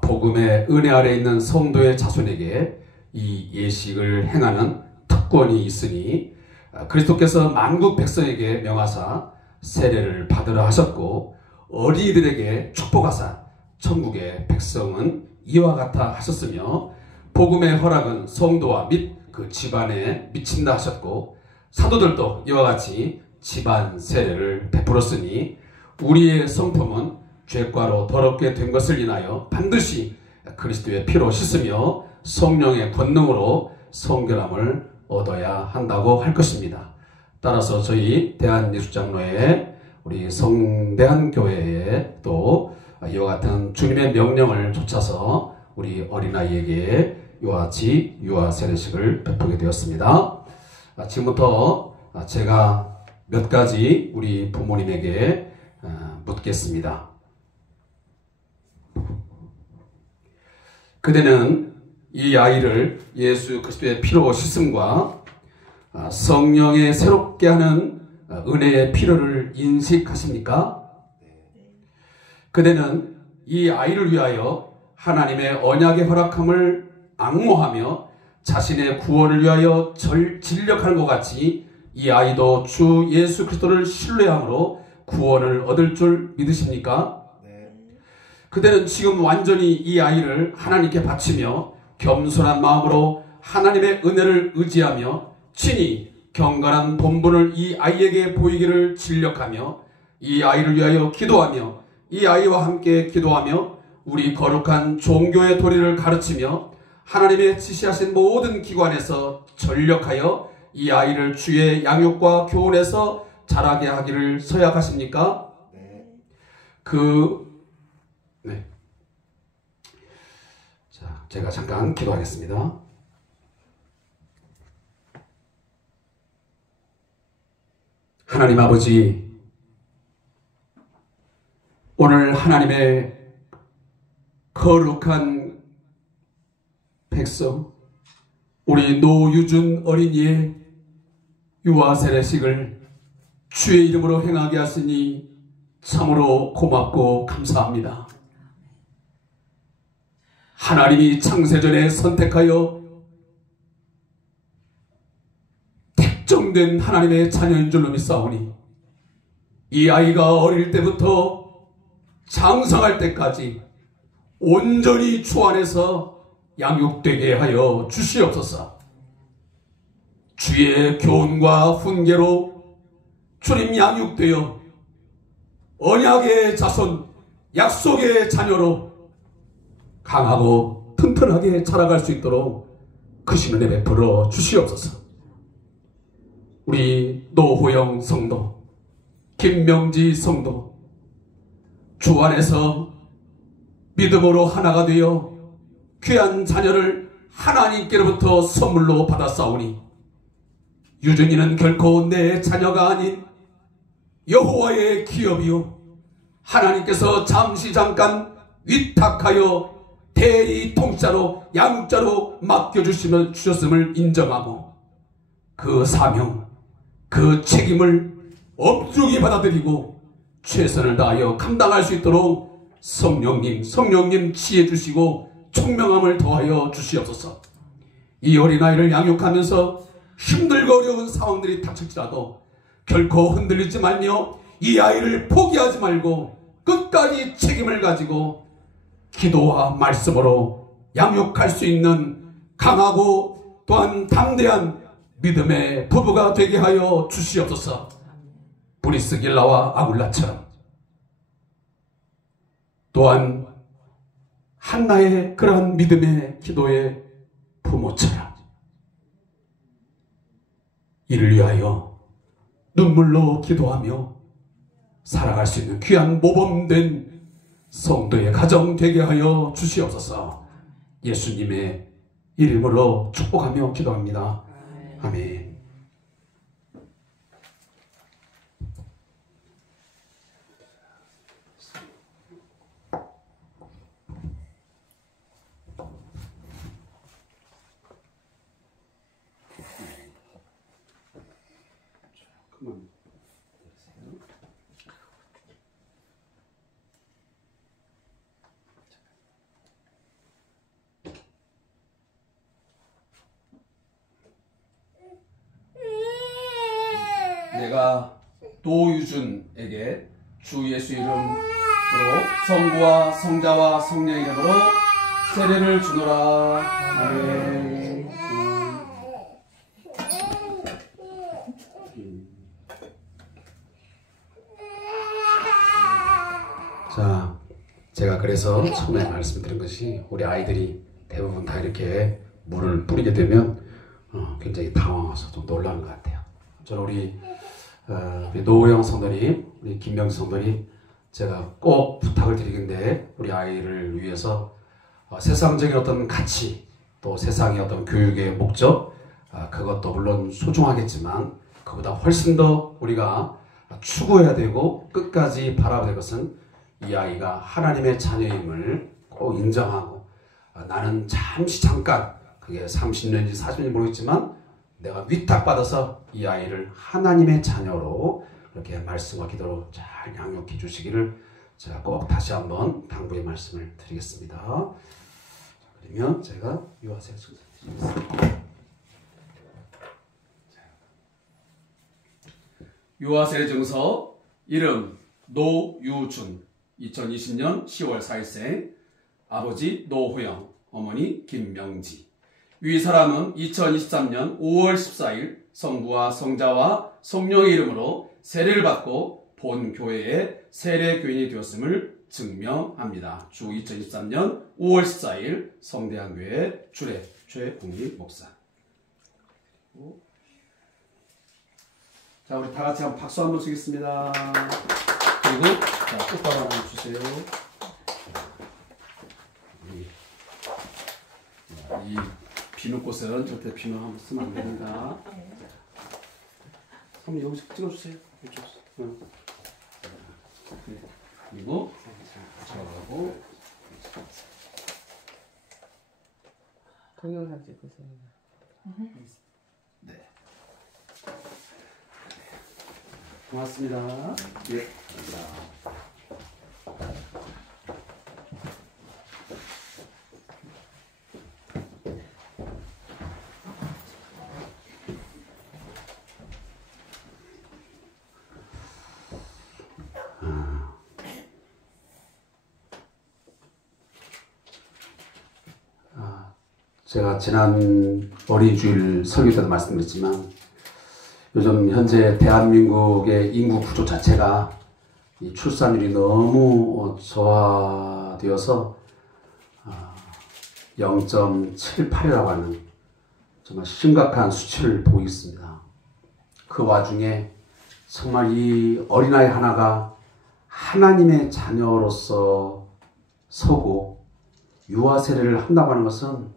복음의 은혜 아래 있는 성도의 자손에게 이 예식을 행하는 특권이 있으니 그리스도께서 만국 백성에게 명하사 세례를 받으라 하셨고 어린이들에게 축복하사 천국의 백성은 이와 같아 하셨으며 복음의 허락은 성도와 및 그 집안에 미친다 하셨고 사도들도 이와 같이 집안 세례를 베풀었으니 우리의 성품은 죄과로 더럽게 된 것을 인하여 반드시 그리스도의 피로 씻으며 성령의 권능으로 성결함을 얻어야 한다고 할 것입니다. 따라서 저희 대한예수장로회 우리 성대한교회에 또 이와 같은 주님의 명령을 좇아서 우리 어린아이에게 이와 같이 유아 세례식을 베푸게 되었습니다. 지금부터 제가 몇 가지 우리 부모님에게 묻겠습니다. 그대는 이 아이를 예수 그리스도의 피로 씻음과 성령의 새롭게 하는 은혜의 필요를 인식하십니까? 그대는 이 아이를 위하여 하나님의 언약의 허락함을 앙모하며 자신의 구원을 위하여 진력하는 것 같이 이 아이도 주 예수 그리스도를 신뢰함으로 구원을 얻을 줄 믿으십니까? 네. 그대는 지금 완전히 이 아이를 하나님께 바치며 겸손한 마음으로 하나님의 은혜를 의지하며 친히 경건한 본분을 이 아이에게 보이기를 진력하며 이 아이를 위하여 기도하며 이 아이와 함께 기도하며 우리 거룩한 종교의 도리를 가르치며 하나님의 지시하신 모든 기관에서 전력하여 이 아이를 주의 양육과 교훈에서 자라게 하기를 서약하십니까? 네. 자, 제가 잠깐 기도하겠습니다. 하나님 아버지, 오늘 하나님의 거룩한 백성 우리 노유준 어린이의 유아 세례식을 주의 이름으로 행하게 하시니 참으로 고맙고 감사합니다. 하나님이 창세전에 선택하여 특정된 하나님의 자녀인 줄로 믿사오니 이 아이가 어릴 때부터 장성할 때까지 온전히 주 안에서 양육되게 하여 주시옵소서. 주의 교훈과 훈계로 주님 양육되어 언약의 자손, 약속의 자녀로 강하고 튼튼하게 자라갈 수 있도록 크신 은혜 베풀어 주시옵소서. 우리 노호영 성도, 김명지 성도, 주 안에서 믿음으로 하나가 되어 귀한 자녀를 하나님께로부터 선물로 받았사오니 유준이는 결코 내 자녀가 아닌 여호와의 기업이요 하나님께서 잠시 잠깐 위탁하여 대리 통짜로 양육자로 맡겨주셨음을 인정하고 그 사명, 그 책임을 엄중히 받아들이고 최선을 다하여 감당할 수 있도록 성령님 지혜 주시고 총명함을 더하여 주시옵소서. 이 어린아이를 양육하면서 힘들고 어려운 상황들이 닥칠지라도 결코 흔들리지 말며 이 아이를 포기하지 말고 끝까지 책임을 가지고 기도와 말씀으로 양육할 수 있는 강하고 또한 담대한 믿음의 부부가 되게 하여 주시옵소서. 브리스길라와 아굴라처럼, 또한 한나의 그러한 믿음의 기도의 부모처럼 이를 위하여 눈물로 기도하며 살아갈 수 있는 귀한 모범된 성도의 가정 되게 하여 주시옵소서. 예수님의 이름으로 축복하며 기도합니다. 아멘. 내가 도유준에게 주 예수 이름으로 성부와 성자와 성령의 이름으로 세례를 주노라. 아멘. 자, 제가 그래서 처음에 말씀드린 것이 우리 아이들이 대부분 다 이렇게 물을 뿌리게 되면 굉장히 당황해서 좀 놀라는 것 같아요. 저는 우리 노호영 성도님, 우리 김명수 성도님, 제가 꼭 부탁을 드리는데 우리 아이를 위해서 세상적인 어떤 가치, 또 세상의 어떤 교육의 목적, 그것도 물론 소중하겠지만 그보다 훨씬 더 우리가 추구해야 되고 끝까지 바라봐야 될 것은 이 아이가 하나님의 자녀임을 꼭 인정하고, 나는 잠깐, 그게 30년인지 40년인지 모르겠지만 내가 위탁받아서 이 아이를 하나님의 자녀로 이렇게 말씀과 기도로 잘 양육해 주시기를 제가 꼭 다시 한번 당부의 말씀을 드리겠습니다. 그러면 제가 유아세례 증서 유아세례 증서 이름 노유준, 2020년 10월 4일생, 아버지 노호영, 어머니 김명지. 위 사람은 2023년 5월 14일 성부와 성자와 성령의 이름으로 세례를 받고 본 교회의 세례 교인이 되었음을 증명합니다. 주 2023년 5월 14일 성대한교회 주례 최국립 목사. 자, 우리 다 같이 한번 박수 한번 치겠습니다. 그리고 자, 똑바로 한번 주세요. 이 비누 꽃은 절대 비누 한번 쓰면 안 됩니다. 한번 여기서 찍어주세요. 네. 그리고 저하고 동영상 찍고 있습니다. 네. 고맙습니다. 예. 감사합니다. 제가 지난 어린이 주일 설교 때도 말씀드렸지만 요즘 현재 대한민국의 인구 구조 자체가 이 출산율이 너무 저하되어서 0.78이라고 하는 정말 심각한 수치를 보이고 있습니다. 그 와중에 정말 이 어린아이 하나가 하나님의 자녀로서 서고 유아세례를 한다고 하는 것은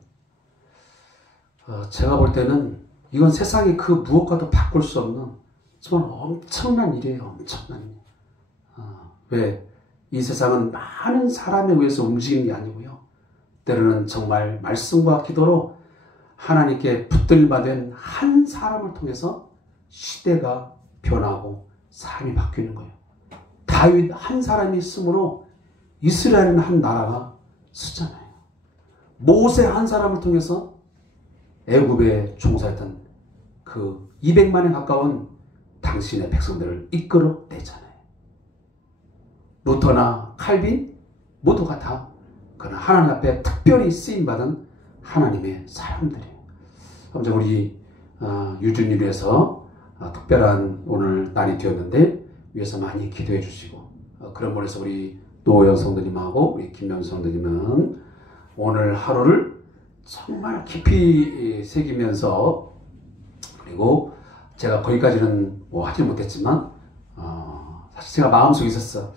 제가 볼 때는 이건 세상에 그 무엇과도 바꿀 수 없는 정말 엄청난 일이에요. 엄청난 일. 왜? 이 세상은 많은 사람에 의해서 움직이는 게 아니고요. 때로는 정말 말씀과 기도로 하나님께 붙들림바 된 한 사람을 통해서 시대가 변하고 삶이 바뀌는 거예요. 다윗 한 사람이 있으므로 이스라엘은 한 나라가 쓰잖아요. 모세 한 사람을 통해서 애굽에 종사했던 그 200만에 가까운 당신의 백성들을 이끌어내잖아요. 루터나 칼빈 모두가 다 그러나 하나님 앞에 특별히 쓰임받은 하나님의 사람들이에요. 아무튼 우리 유준일 위해서 특별한 오늘 날이 되었는데 위해서 많이 기도해 주시고 그런 면에서 우리 노영 성도님하고 우리 김명 성도님은 오늘 하루를 정말 깊이 새기면서 그리고 제가 거기까지는 하지 못했지만 사실 제가 마음속에 있었어.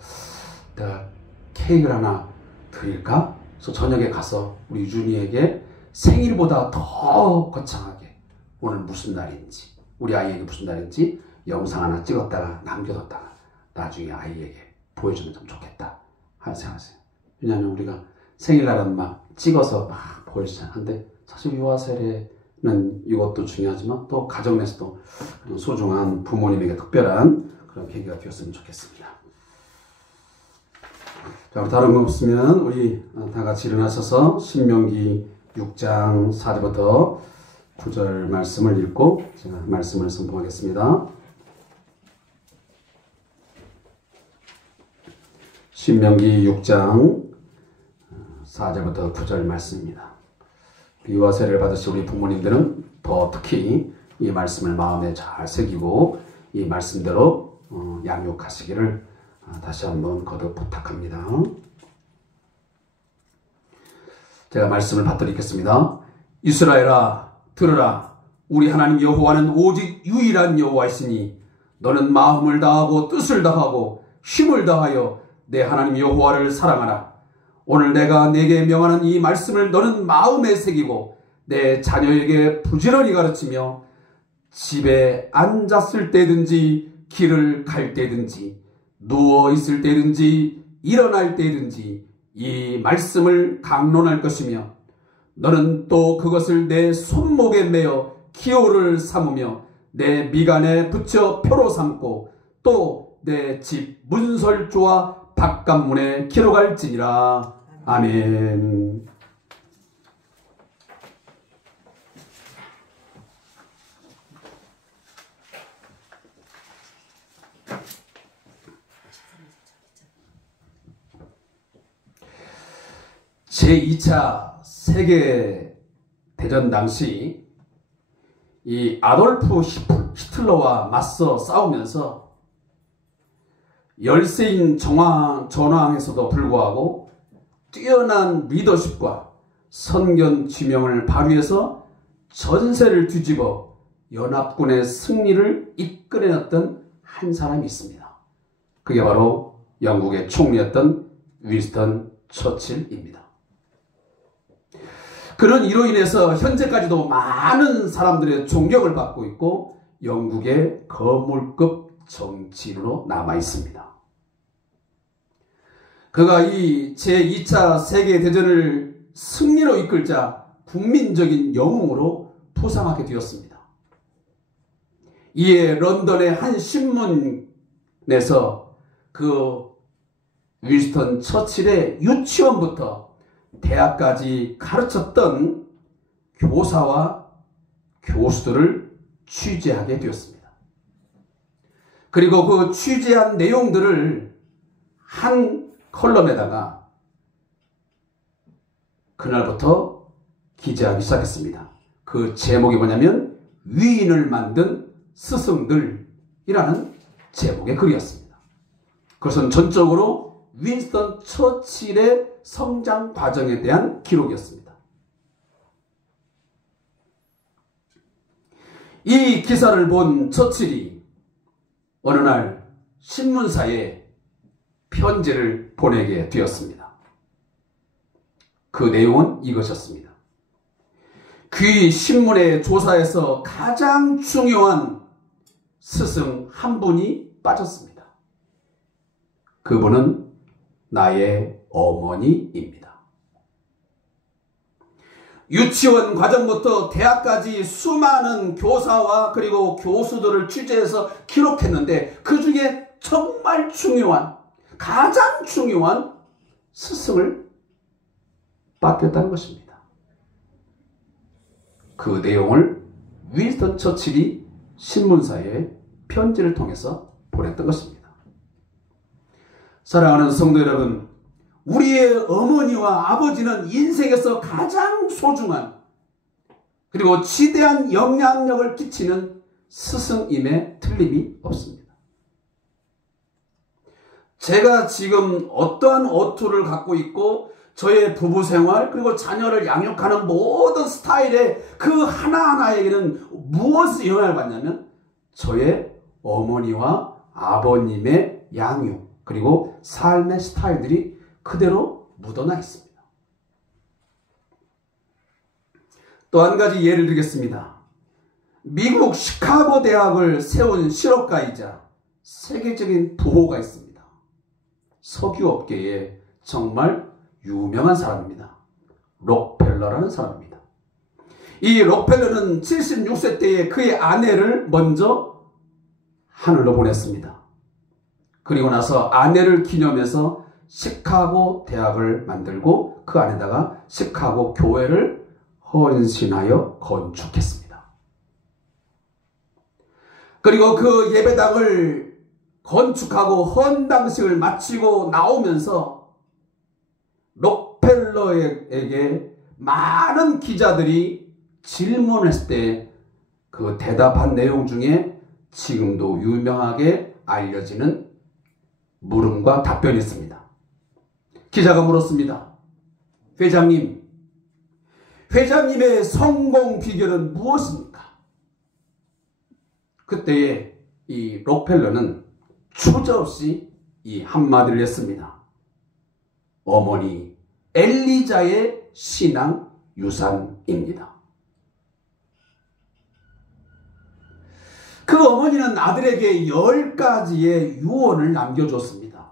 내가 케이크를 하나 드릴까? 그래서 저녁에 가서 우리 유준이에게 생일보다 더 거창하게 오늘 무슨 날인지 우리 아이에게 무슨 날인지 영상 하나 찍었다가 남겨뒀다가 나중에 아이에게 보여주면 참 좋겠다 하는 생각했어요. 왜냐하면 우리가 생일날은 막 찍어서 막 보여주잖아요. 근데 사실 유아 세례는 이것도 중요하지만 또 가정 내에서도 소중한 부모님에게 특별한 그런 계기가 되었으면 좋겠습니다. 자, 다른 거 없으면 우리 다 같이 일어나셔서 신명기 6장 4절부터 9절 말씀을 읽고 제가 말씀을 선포하겠습니다. 신명기 6장 4절부터 9절 말씀입니다. 유아 세례를 받으신 우리 부모님들은 더 특히 이 말씀을 마음에 잘 새기고 이 말씀대로 양육하시기를 다시 한번 거듭 부탁합니다. 제가 말씀을 받들이겠습니다. 이스라엘아 들으라. 우리 하나님 여호와는 오직 유일한 여호와이시니 너는 마음을 다하고 뜻을 다하고 힘을 다하여 내 하나님 여호와를 사랑하라. 오늘 내가 네게 명하는 이 말씀을 너는 마음에 새기고 내 자녀에게 부지런히 가르치며 집에 앉았을 때든지 길을 갈 때든지 누워 있을 때든지 일어날 때든지 이 말씀을 강론할 것이며 너는 또 그것을 내 손목에 매어 기호를 삼으며 내 미간에 붙여 표로 삼고 또 내 집 문설주와 바깥문에 기록할지니라. 아멘. 제2차 세계대전 당시 이 아돌프 히틀러와 맞서 싸우면서 열세인 전황에서도 불구하고 뛰어난 리더십과 선견 지명을 발휘해서 전세를 뒤집어 연합군의 승리를 이끌어냈던 한 사람이 있습니다. 그게 바로 영국의 총리였던 윈스턴 처칠입니다. 그런 이로 인해서 현재까지도 많은 사람들의 존경을 받고 있고 영국의 거물급 정치인으로 남아 있습니다. 그가 이 제2차 세계대전을 승리로 이끌자 국민적인 영웅으로 부상하게 되었습니다. 이에 런던의 한 신문에서 그 윈스턴 처칠의 유치원부터 대학까지 가르쳤던 교사와 교수들을 취재하게 되었습니다. 그리고 그 취재한 내용들을 한 컬럼에다가 그날부터 기재하기 시작했습니다. 그 제목이 뭐냐면 위인을 만든 스승들이라는 제목의 글이었습니다. 그것은 전적으로 윈스턴 처칠의 성장 과정에 대한 기록이었습니다. 이 기사를 본 처칠이 어느 날 신문사에 편지를 보내게 되었습니다. 그 내용은 이것이었습니다. 귀 신문의 조사에서 가장 중요한 스승 한 분이 빠졌습니다. 그분은 나의 어머니입니다. 유치원 과정부터 대학까지 수많은 교사와 그리고 교수들을 취재해서 기록했는데 그 중에 정말 중요한 가장 중요한 스승을 빠뜨렸다는 것입니다. 그 내용을 윈스턴 처칠이 신문사에 편지를 통해서 보냈던 것입니다. 사랑하는 성도 여러분, 우리의 어머니와 아버지는 인생에서 가장 소중한 그리고 지대한 영향력을 끼치는 스승임에 틀림이 없습니다. 제가 지금 어떠한 어투를 갖고 있고 저의 부부 생활 그리고 자녀를 양육하는 모든 스타일의 그 하나하나에게는 무엇을 영향을 받냐면 저의 어머니와 아버님의 양육 그리고 삶의 스타일들이 그대로 묻어나 있습니다. 또 한 가지 예를 들겠습니다. 미국 시카고 대학을 세운 실업가이자 세계적인 부호가 있습니다. 석유업계에 정말 유명한 사람입니다. 록펠러라는 사람입니다. 이 록펠러는 76세 때에 그의 아내를 먼저 하늘로 보냈습니다. 그리고 나서 아내를 기념해서 시카고 대학을 만들고 그 안에다가 시카고 교회를 헌신하여 건축했습니다. 그리고 그 예배당을 건축하고 헌당식을 마치고 나오면서 록펠러에게 많은 기자들이 질문했을 때 그 대답한 내용 중에 지금도 유명하게 알려지는 물음과 답변이 있습니다. 기자가 물었습니다. 회장님의 성공 비결은 무엇입니까? 그때에 이 록펠러는 주저없이 이 한마디를 했습니다. 어머니 엘리자의 신앙 유산입니다. 그 어머니는 아들에게 10가지의 유언을 남겨줬습니다.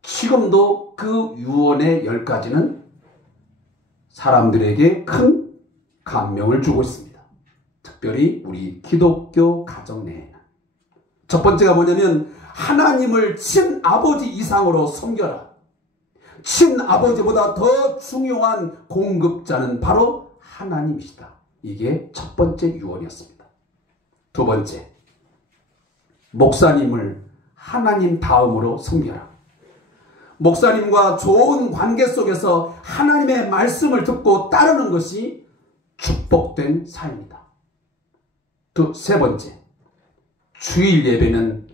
지금도 그 유언의 10가지는 사람들에게 큰 감명을 주고 있습니다. 특별히 우리 기독교 가정 내에는. 첫 번째가 뭐냐면 하나님을 친아버지 이상으로 섬겨라. 친아버지보다 더 중요한 공급자는 바로 하나님이시다. 이게 첫 번째 유언이었습니다. 두 번째, 목사님을 하나님 다음으로 섬겨라. 목사님과 좋은 관계 속에서 하나님의 말씀을 듣고 따르는 것이 축복된 삶이다. 세 번째, 주일 예배는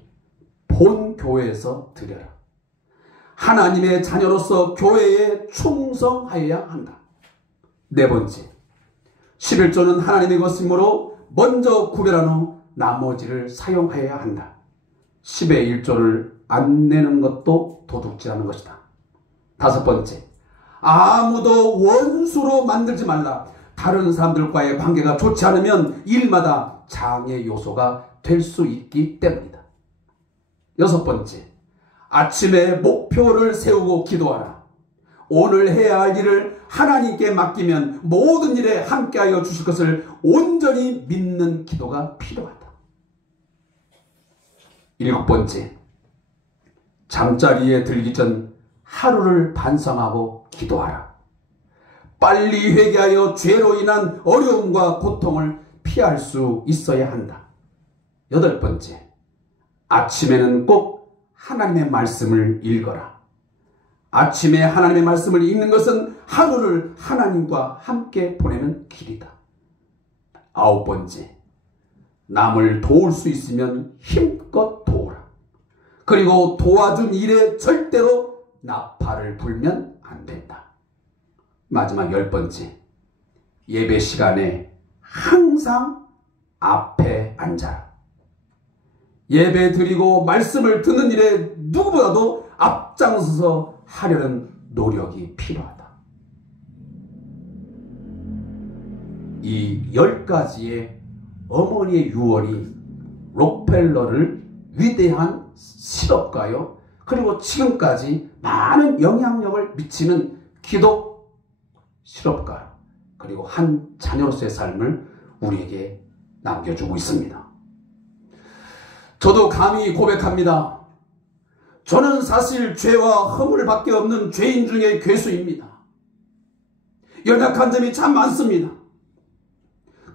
본 교회에서 드려라. 하나님의 자녀로서 교회에 충성하여야 한다. 네 번째, 11조는 하나님의 것이므로 먼저 구별한 후 나머지를 사용하여야 한다. 10의 1조를 안 내는 것도 도둑질하는 것이다. 다섯 번째, 아무도 원수로 만들지 말라. 다른 사람들과의 관계가 좋지 않으면 일마다 장애 요소가 될 수 있기 때문이다. 여섯 번째, 아침에 목표를 세우고 기도하라. 오늘 해야 할 일을 하나님께 맡기면 모든 일에 함께하여 주실 것을 온전히 믿는 기도가 필요하다. 일곱 번째, 잠자리에 들기 전 하루를 반성하고 기도하라. 빨리 회개하여 죄로 인한 어려움과 고통을 피할 수 있어야 한다. 여덟 번째, 아침에는 꼭 하나님의 말씀을 읽어라. 아침에 하나님의 말씀을 읽는 것은 하루를 하나님과 함께 보내는 길이다. 아홉 번째, 남을 도울 수 있으면 힘껏 도우라. 그리고 도와준 일에 절대로 나팔을 불면 안 된다. 마지막 열 번째, 예배 시간에 항상 앞에 앉아라. 예배 드리고 말씀을 듣는 일에 누구보다도 앞장서서 하려는 노력이 필요하다. 이 10가지의 어머니의 유언이 록펠러를 위대한 실업가요, 그리고 지금까지 많은 영향력을 미치는 기독 실업가, 그리고 한 자녀로서의 삶을 우리에게 남겨주고 있습니다. 저도 감히 고백합니다. 저는 사실 죄와 허물밖에 없는 죄인 중에 괴수입니다. 연약한 점이 참 많습니다.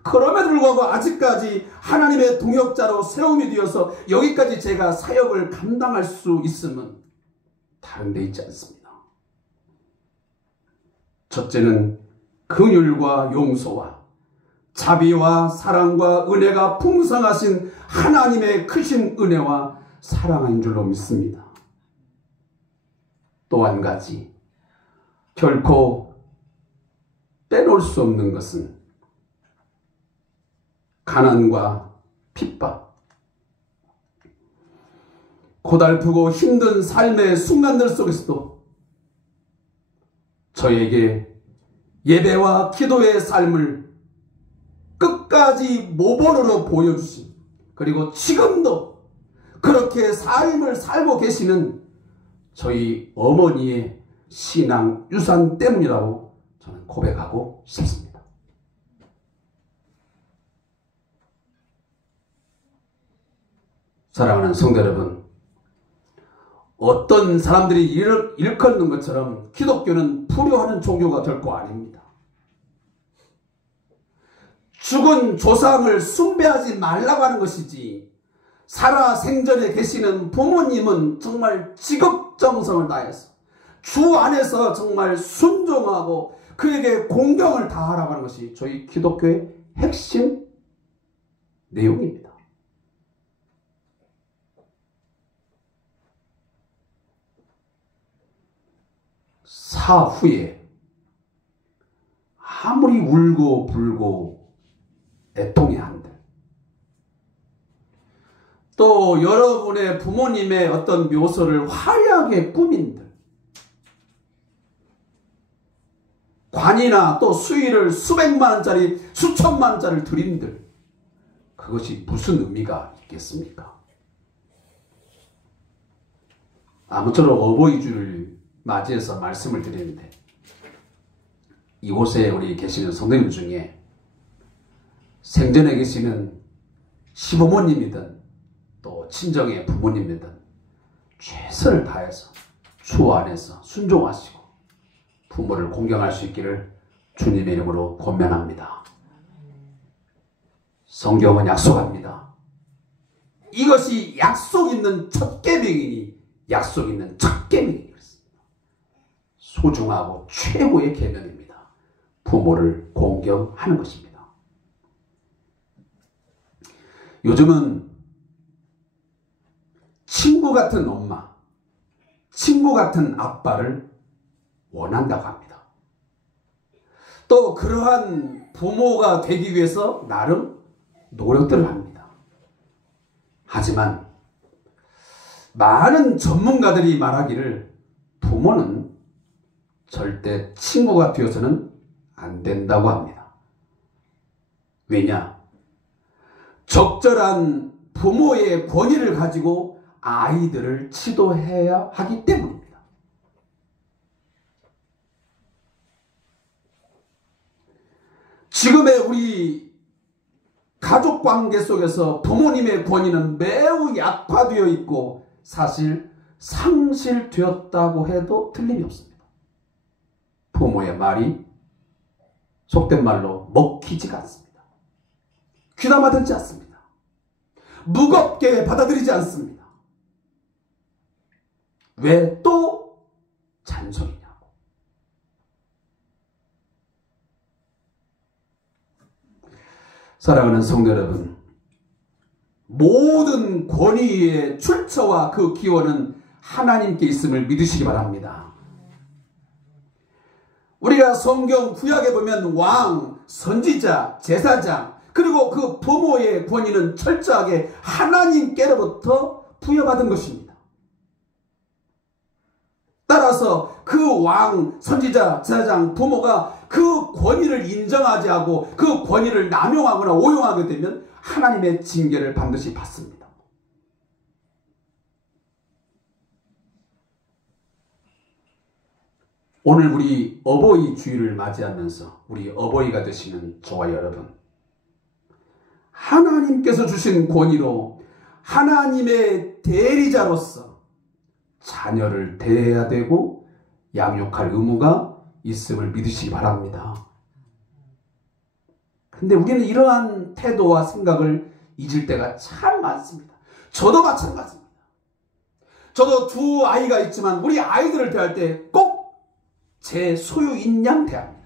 그럼에도 불구하고 아직까지 하나님의 동역자로 세움이 되어서 여기까지 제가 사역을 감당할 수 있음은 다른 데 있지 않습니다. 첫째는 긍휼과 용서와 자비와 사랑과 은혜가 풍성하신 하나님의 크신 은혜와 사랑인 줄로 믿습니다. 또 한 가지, 결코 빼놓을 수 없는 것은 가난과 핍박, 고달프고 힘든 삶의 순간들 속에서도 저에게 예배와 기도의 삶을 끝까지 모범으로 보여주신, 그리고 지금도 그렇게 삶을 살고 계시는 저희 어머니의 신앙 유산 때문이라고 저는 고백하고 싶습니다. 사랑하는 성도 여러분, 어떤 사람들이 일컫는 것처럼 기독교는 불효하는 종교가 결코 아닙니다. 죽은 조상을 숭배하지 말라고 하는 것이지, 살아 생전에 계시는 부모님은 정말 지극정성을 다해서 주 안에서 정말 순종하고 그에게 공경을 다하라고 하는 것이 저희 기독교의 핵심 내용입니다. 사후에 아무리 울고 불고 애통해야 한들, 또 여러분의 부모님의 어떤 묘소를 화려하게 꾸민들, 관이나 또 수의를 수백만 원짜리 수천만 원짜리를 드린들, 그것이 무슨 의미가 있겠습니까? 아무쪼록 어버이주를 맞이해서 말씀을 드리는데, 이곳에 우리 계시는 성도님 중에 생전에 계시는 시부모님이든 또 친정의 부모님이든 최선을 다해서 주 안에서 순종하시고 부모를 공경할 수 있기를 주님의 이름으로 권면합니다. 성경은 약속합니다. 이것이 약속 있는 첫 계명이니 약속 있는 첫 계명이니 그렇습니다. 소중하고 최고의 계명입니다. 부모를 공경하는 것입니다. 요즘은 친구 같은 엄마, 친구 같은 아빠를 원한다고 합니다. 또 그러한 부모가 되기 위해서 나름 노력들을 합니다. 하지만 많은 전문가들이 말하기를 부모는 절대 친구가 되어서는 안 된다고 합니다. 왜냐? 적절한 부모의 권위를 가지고 아이들을 지도해야 하기 때문입니다. 지금의 우리 가족관계 속에서 부모님의 권위는 매우 약화되어 있고 사실 상실되었다고 해도 틀림이 없습니다. 부모의 말이 속된 말로 먹히지가 않습니다. 귀담아 듣지 않습니다. 무겁게 받아들이지 않습니다. 왜 또 잔소리냐고. 사랑하는 성도 여러분, 모든 권위의 출처와 그 기원은 하나님께 있음을 믿으시기 바랍니다. 우리가 성경 구약에 보면 왕, 선지자, 제사장, 그리고 그 부모의 권위는 철저하게 하나님께로부터 부여받은 것입니다. 따라서 그 왕, 선지자, 제사장, 부모가 그 권위를 인정하지 않고 그 권위를 남용하거나 오용하게 되면 하나님의 징계를 반드시 받습니다. 오늘 우리 어버이 주일을 맞이하면서 우리 어버이가 되시는 저와 여러분, 하나님께서 주신 권위로 하나님의 대리자로서 자녀를 대해야 되고 양육할 의무가 있음을 믿으시기 바랍니다. 근데 우리는 이러한 태도와 생각을 잊을 때가 참 많습니다. 저도 마찬가지입니다. 저도 두 아이가 있지만 우리 아이들을 대할 때 꼭 제 소유인 양 대합니다.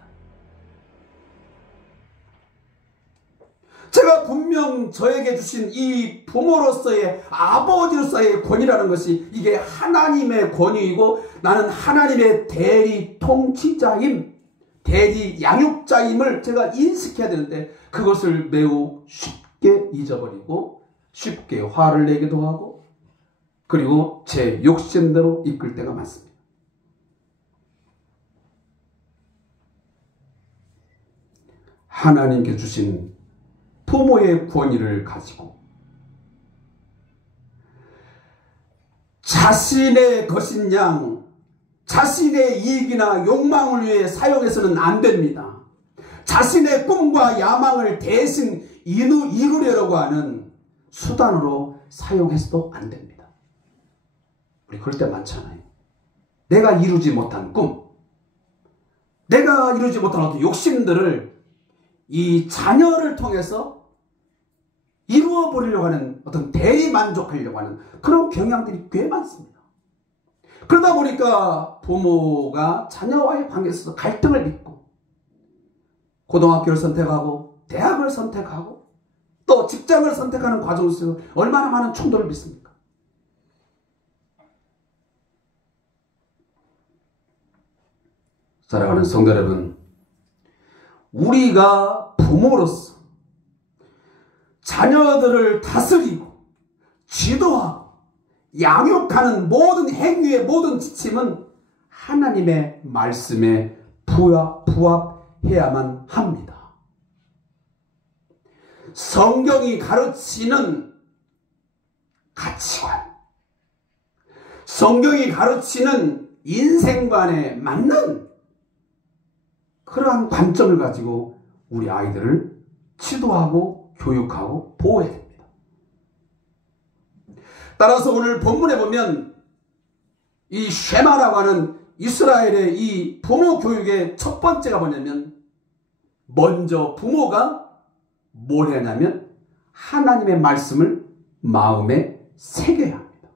제가 분명 저에게 주신 이 부모로서의, 아버지로서의 권위라는 것이 이게 하나님의 권위이고 나는 하나님의 대리 통치자임, 대리 양육자임을 제가 인식해야 되는데 그것을 매우 쉽게 잊어버리고 쉽게 화를 내기도 하고 그리고 제 욕심대로 이끌 때가 많습니다. 하나님께 주신 부모의 권위를 가지고 자신의 것인 양, 자신의 이익이나 욕망을 위해 사용해서는 안 됩니다. 자신의 꿈과 야망을 대신 이루려고 하는 수단으로 사용해서도 안 됩니다. 우리 그럴 때 많잖아요. 내가 이루지 못한 꿈, 내가 이루지 못한 어떤 욕심들을 이 자녀를 통해서 이루어 버리려고 하는 어떤 대리만족하려고 하는 그런 경향들이 꽤 많습니다. 그러다 보니까 부모가 자녀와의 관계에 있어서 갈등을 빚고 고등학교를 선택하고 대학을 선택하고 또 직장을 선택하는 과정에서 얼마나 많은 충돌을 빚습니까? 사랑하는 성도 여러분, 우리가 부모로서 자녀들을 다스리고 지도하고 양육하는 모든 행위의 모든 지침은 하나님의 말씀에 부합해야만 합니다. 성경이 가르치는 가치관, 성경이 가르치는 인생관에 맞는 그러한 관점을 가지고 우리 아이들을 지도하고 교육하고 보호해야 됩니다. 따라서 오늘 본문에 보면 이 쉐마라고 하는 이스라엘의 이 부모 교육의 첫 번째가 뭐냐면 먼저 부모가 뭘 해야 하냐면 하나님의 말씀을 마음에 새겨야 합니다.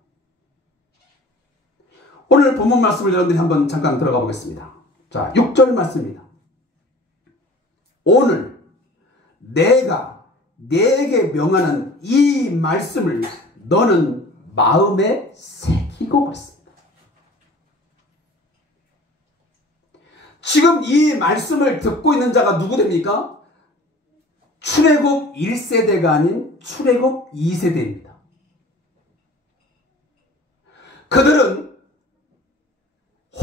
오늘 본문 말씀을 여러분들이 한번 잠깐 들어가 보겠습니다. 자, 6절 말씀입니다. 오늘 내가 네게 명하는 이 말씀을 너는 마음에 새기고 그랬습니다. 지금 이 말씀을 듣고 있는 자가 누구 됩니까? 출애굽 1세대가 아닌 출애굽 2세대입니다. 그들은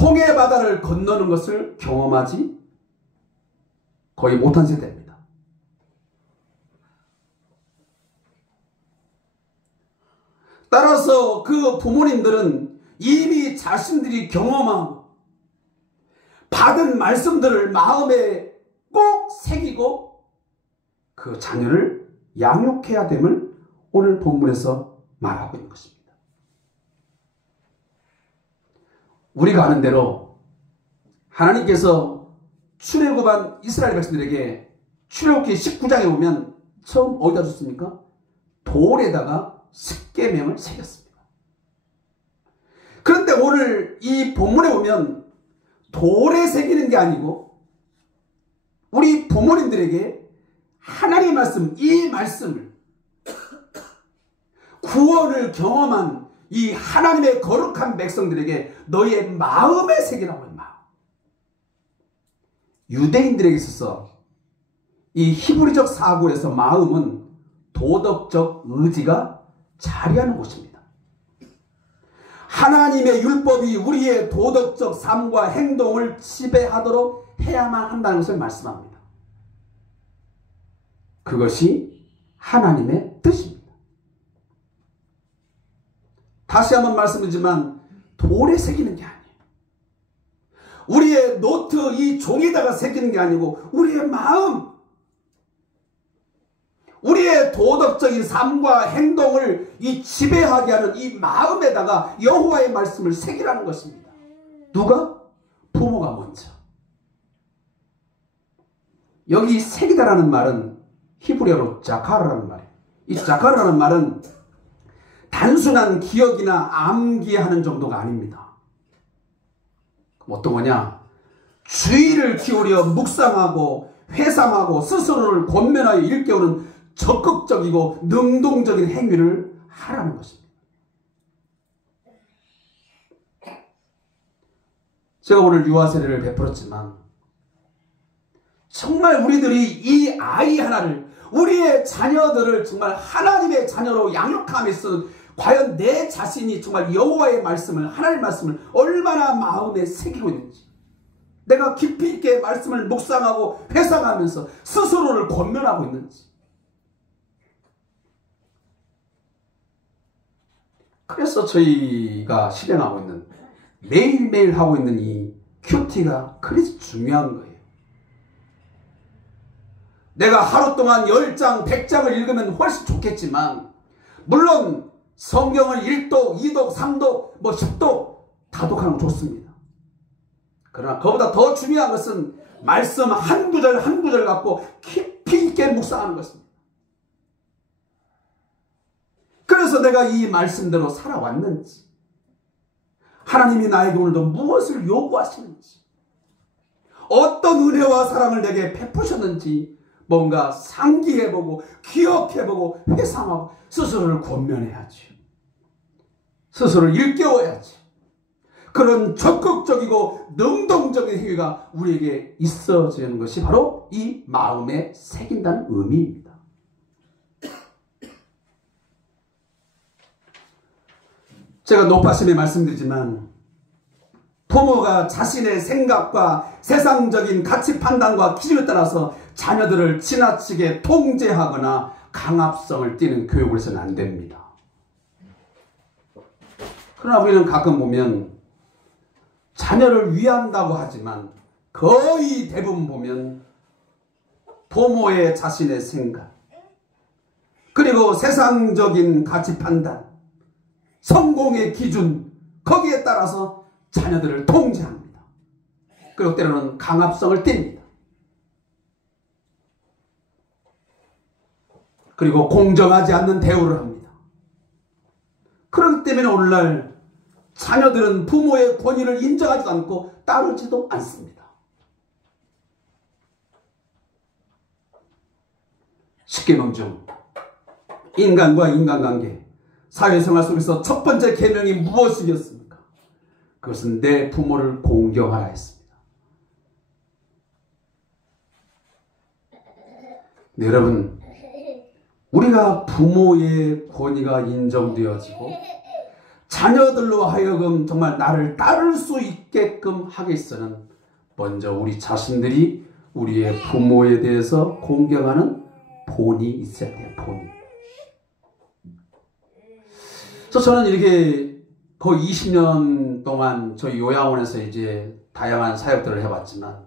홍해 바다를 건너는 것을 경험하지 거의 못한 세대입니다. 따라서 그 부모님들은 이미 자신들이 경험하고 받은 말씀들을 마음에 꼭 새기고 그 자녀를 양육해야 됨을 오늘 본문에서 말하고 있는 것입니다. 우리가 아는 대로 하나님께서 출애굽한 이스라엘 백성들에게 출애굽기 19장에 보면 처음 어디다 줬습니까? 돌에다가 십계명을 새겼습니다. 그런데 오늘 이 본문에 보면 돌에 새기는 게 아니고 우리 부모님들에게 하나님의 말씀, 이 말씀을 구원을 경험한 이 하나님의 거룩한 백성들에게 너희의 마음에 새기라고 합니다. 유대인들에게 있어서 이 히브리적 사고에서 마음은 도덕적 의지가 자리하는 곳입니다. 하나님의 율법이 우리의 도덕적 삶과 행동을 지배하도록 해야만 한다는 것을 말씀합니다. 그것이 하나님의 뜻입니다. 다시 한번 말씀드리지만 돌에 새기는 게 아니에요. 우리의 노트 이 종에다가 새기는 게 아니고 우리의 마음, 우리의 도덕적인 삶과 행동을 이 지배하게 하는 이 마음에다가 여호와의 말씀을 새기라는 것입니다. 누가? 부모가 먼저. 여기 새기다라는 말은 히브리어로 자카르라는 말이에요. 이 자카르라는 말은 단순한 기억이나 암기하는 정도가 아닙니다. 어떤 거냐? 주의를 기울여 묵상하고 회상하고 스스로를 권면하여 일깨우는 적극적이고 능동적인 행위를 하라는 것입니다. 제가 오늘 유아 세례를 베풀었지만 정말 우리들이 이 아이 하나를, 우리의 자녀들을 정말 하나님의 자녀로 양육함에서 과연 내 자신이 정말 여호와의 말씀을, 하나님의 말씀을 얼마나 마음에 새기고 있는지, 내가 깊이 있게 말씀을 묵상하고 회상하면서 스스로를 권면하고 있는지. 그래서 저희가 실행하고 있는, 매일매일 하고 있는 이 큐티가 그래서 중요한 거예요. 내가 하루 동안 10장, 100장을 읽으면 훨씬 좋겠지만, 물론 성경을 1독, 2독, 3독, 10독 다독하는 건 좋습니다. 그러나 그보다 더 중요한 것은 말씀 한 구절 한 구절 갖고 깊이 있게 묵상하는 것입니다. 그래서 내가 이 말씀대로 살아왔는지, 하나님이 나에게 오늘도 무엇을 요구하시는지, 어떤 은혜와 사랑을 내게 베푸셨는지 뭔가 상기해보고 기억해보고 회상하고 스스로를 권면해야지. 스스로를 일깨워야지. 그런 적극적이고 능동적인 행위가 우리에게 있어지는 것이 바로 이 마음에 새긴다는 의미입니다. 제가 높아심에 말씀드리지만 부모가 자신의 생각과 세상적인 가치 판단과 기준에 따라서 자녀들을 지나치게 통제하거나 강압성을 띠는 교육을 해서는 안 됩니다. 그러나 우리는 가끔 보면 자녀를 위한다고 하지만 거의 대부분 보면 부모의 자신의 생각, 그리고 세상적인 가치 판단, 성공의 기준, 거기에 따라서 자녀들을 통제합니다. 그리고 때로는 강압성을 띱니다. 그리고 공정하지 않는 대우를 합니다. 그렇기 때문에 오늘날 자녀들은 부모의 권위를 인정하지도 않고 따르지도 않습니다. 십계명 중 인간과 인간관계, 사회생활 속에서 첫 번째 계명이 무엇이었습니까? 그것은 내 부모를 공경하라 했습니다. 네, 여러분, 우리가 부모의 권위가 인정되어지고 자녀들로 하여금 정말 나를 따를 수 있게끔 하기 위해서는 먼저 우리 자신들이 우리의 부모에 대해서 공경하는 본이 있어야 돼요. 본. 그래서 저는 이렇게 거의 20년 동안 저희 요양원에서 이제 다양한 사역들을 해봤지만,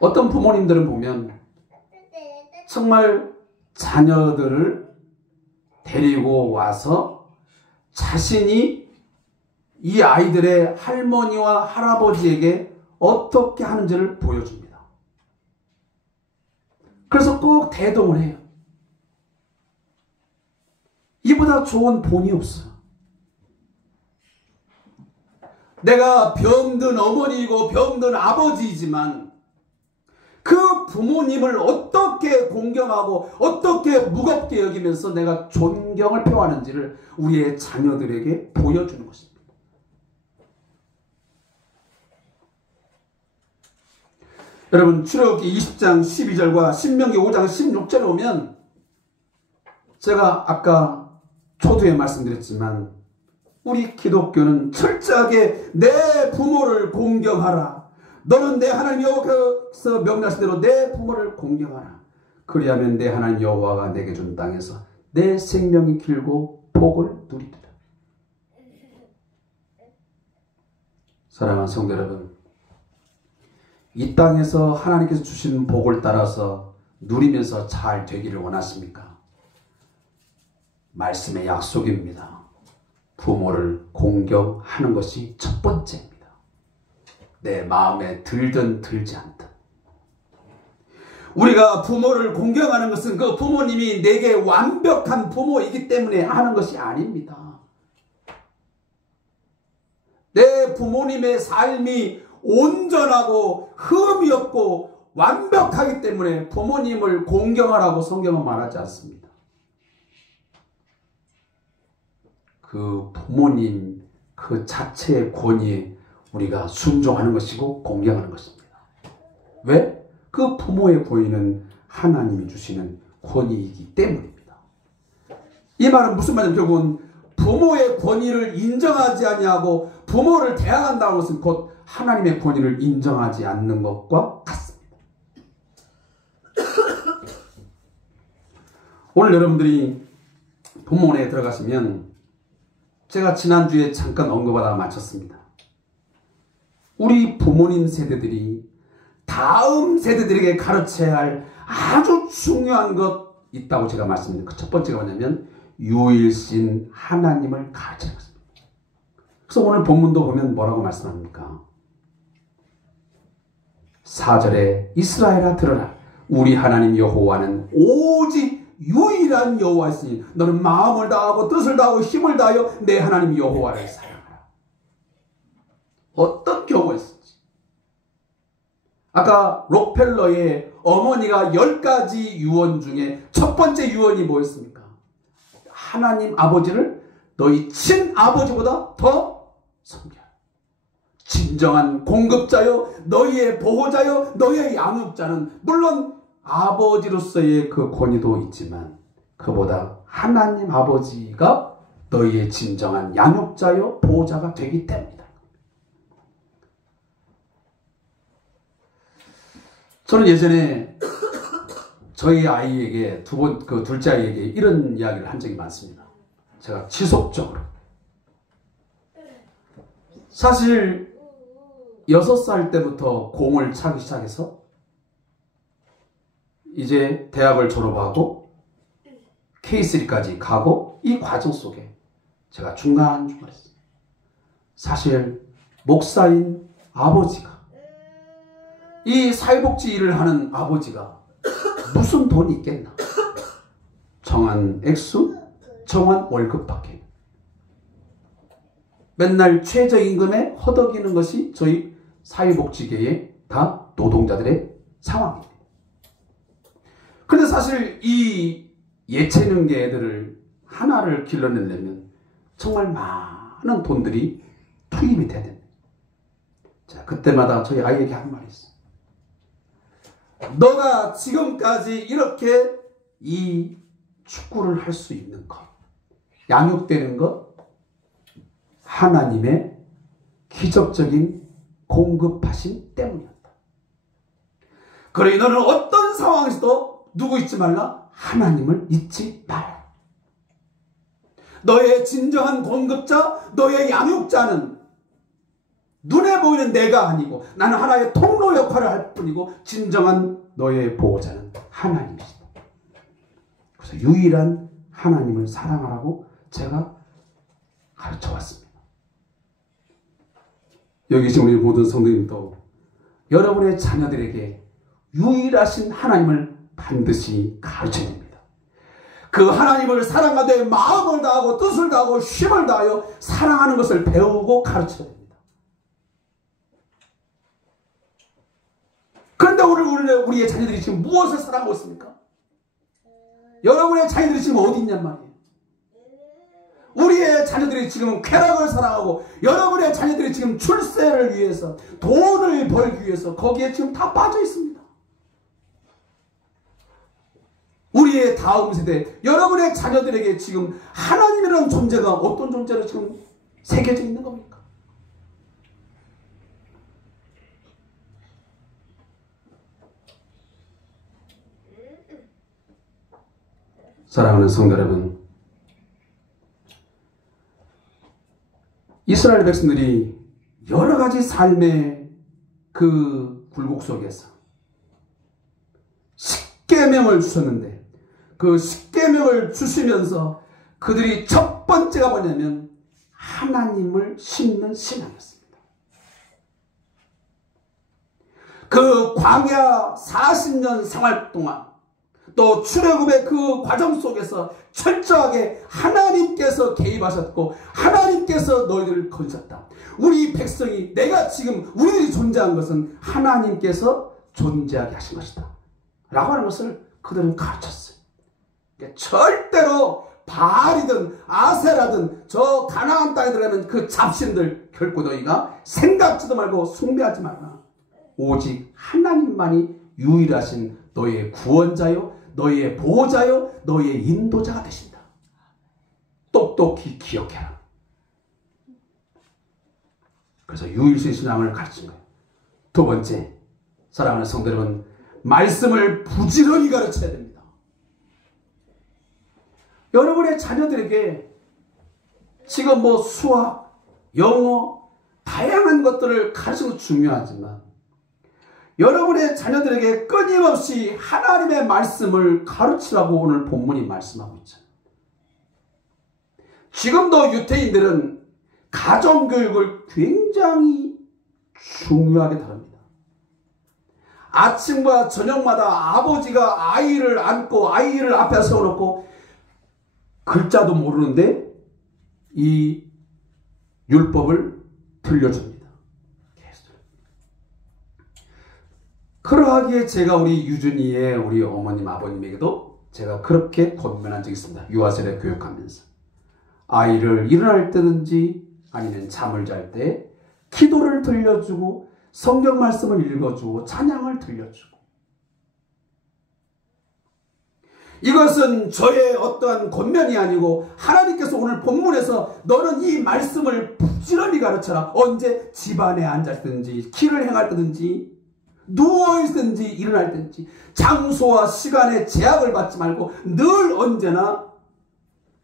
어떤 부모님들은 보면 정말 자녀들을 데리고 와서 자신이 이 아이들의 할머니와 할아버지에게 어떻게 하는지를 보여줍니다. 그래서 꼭 대동을 해요. 이보다 좋은 본이 없어요. 내가 병든 어머니이고 병든 아버지이지만 그 부모님을 어떻게 공경하고 어떻게 무겁게 여기면서 내가 존경을 표하는지를 우리의 자녀들에게 보여주는 것입니다. 여러분, 출애굽기 20장 12절과 신명기 5장 16절에 오면, 제가 아까 초두에 말씀드렸지만 우리 기독교는 철저하게 내 부모를 공경하라. 너는 내 하나님 여호와께서 명령하신 대로 내 부모를 공경하라. 그리하면 내 하나님 여호와가 내게 준 땅에서 내 생명이 길고 복을 누리리라. 사랑하는 성도 여러분, 이 땅에서 하나님께서 주신 복을 따라서 누리면서 잘 되기를 원하십니까? 말씀의 약속입니다. 부모를 공경하는 것이 첫 번째입니다. 내 마음에 들든 들지 않든. 우리가 부모를 공경하는 것은 그 부모님이 내게 완벽한 부모이기 때문에 하는 것이 아닙니다. 내 부모님의 삶이 온전하고 흠이 없고 완벽하기 때문에 부모님을 공경하라고 성경은 말하지 않습니다. 그 부모님 그 자체의 권위에 우리가 순종하는 것이고 공경하는 것입니다. 왜? 그 부모의 권위는 하나님이 주시는 권위이기 때문입니다. 이 말은 무슨 말이냐면 결국은 부모의 권위를 인정하지 아니하고 부모를 대항한다는 것은 곧 하나님의 권위를 인정하지 않는 것과 같습니다. 오늘 여러분들이 본문에 들어가시면 제가 지난주에 잠깐 언급하다가 마쳤습니다. 우리 부모님 세대들이 다음 세대들에게 가르쳐야 할 아주 중요한 것 있다고 제가 말씀드렸는데 그 첫 번째가 뭐냐면 유일신 하나님을 가르치는 것입니다. 그래서 오늘 본문도 보면 뭐라고 말씀합니까? 4절에 이스라엘아 들으라. 우리 하나님 여호와는 오직 유일한 여호와이시니 너는 마음을 다하고 뜻을 다하고 힘을 다하여 내 하나님 여호와를 사랑하라. 어떤 경우가 있을지. 아까 록펠러의 어머니가 10가지 유언 중에 첫 번째 유언이 뭐였습니까? 하나님 아버지를 너희 친아버지보다 더 섬겨라. 진정한 공급자요 너희의 보호자요 너희의 양육자는 물론 아버지로서의 그 권위도 있지만 그보다 하나님 아버지가 너희의 진정한 양육자요 보호자가 되기 때문이다. 저는 예전에 저희 아이에게 그 둘째 아이에게 이런 이야기를 한 적이 많습니다. 제가 지속적으로 사실 6살 때부터 공을 차기 시작해서 이제 대학을 졸업하고 K3까지 가고 이 과정 속에 제가 중간중간에 사실 목사인 아버지가 이 사회복지 일을 하는 아버지가 무슨 돈이 있겠나? 정한 액수, 정한 월급밖에. 맨날 최저임금에 허덕이는 것이 저희 사회복지계의 다 노동자들의 상황입니다. 그런데 사실 이 예체능계 애들을 하나를 길러내려면 정말 많은 돈들이 투입이 돼야 됩니다. 자, 그때마다 저희 아이에게 한 말이 있어요. 너가 지금까지 이렇게 이 축구를 할 수 있는 것, 양육되는 것, 하나님의 기적적인 공급하심 때문이었다. 그러니 너는 어떤 상황에서도 누구 잊지 말라? 하나님을 잊지 마라. 너의 진정한 공급자, 너의 양육자는 눈에 보이는 내가 아니고 나는 하나의 통로 역할을 할 뿐이고 진정한 너의 보호자는 하나님이시다. 그래서 유일한 하나님을 사랑하라고 제가 가르쳐 왔습니다. 여기 계신 우리 모든 성도님도 여러분의 자녀들에게 유일하신 하나님을 반드시 가르쳐야 됩니다. 그 하나님을 사랑하되 마음을 다하고 뜻을 다하고 힘을 다하여 사랑하는 것을 배우고 가르쳐야 됩니다. 그런데 오늘 우리의 자녀들이 지금 무엇을 사랑하고 있습니까? 여러분의 자녀들이 지금 어디 있냔 말이에요. 우리의 자녀들이 지금 쾌락을 사랑하고 여러분의 자녀들이 지금 출세를 위해서 돈을 벌기 위해서 거기에 지금 다 빠져 있습니다. 우리의 다음 세대 여러분의 자녀들에게 지금 하나님이라는 존재가 어떤 존재로 지금 새겨져 있는 겁니까? 사랑하는 성도 여러분, 이스라엘 백성들이 여러 가지 삶의 그 굴곡 속에서 쉽게 십계명을 주셨는데 그 십계명을 주시면서 그들이 첫 번째가 뭐냐면 하나님을 심는 신앙이었습니다. 그 광야 40년 생활 동안 또 출애굽의 그 과정 속에서 철저하게 하나님께서 개입하셨고 하나님께서 너희들을 건졌다. 우리 백성이 내가 지금 우리들이 존재한 것은 하나님께서 존재하게 하신 것이다 라고 하는 것을 그들은 가르쳤어요. 절대로 바알이든 아세라든 저 가나안 땅에 들어가는 그 잡신들 결코 너희가 생각지도 말고 숭배하지 말라. 오직 하나님만이 유일하신 너희의 구원자요 너희의 보호자요 너희의 인도자가 되신다. 똑똑히 기억해라. 그래서 유일신 신앙을 가르친 거예요. 두 번째, 사랑하는 성도 여러분, 말씀을 부지런히 가르쳐야 됩니다. 여러분의 자녀들에게 지금 뭐 수학, 영어, 다양한 것들을 가르치는 것도 중요하지만 여러분의 자녀들에게 끊임없이 하나님의 말씀을 가르치라고 오늘 본문이 말씀하고 있잖아요. 지금도 유태인들은 가정교육을 굉장히 중요하게 다룹니다. 아침과 저녁마다 아버지가 아이를 안고 아이를 앞에 세워놓고 글자도 모르는데 이 율법을 들려줍니다. 그러하기에 제가 우리 유준이의 우리 어머님 아버님에게도 제가 그렇게 권면한 적이 있습니다. 유아세례 교육하면서 아이를 일어날 때든지 아니면 잠을 잘 때 기도를 들려주고 성경 말씀을 읽어주고 찬양을 들려주고, 이것은 저의 어떠한 권면이 아니고 하나님께서 오늘 본문에서 너는 이 말씀을 부지런히 가르쳐라. 언제 집안에 앉았든지 길을 행할 때든지 누워있든지 일어날 때든지 장소와 시간에 제약을 받지 말고 늘 언제나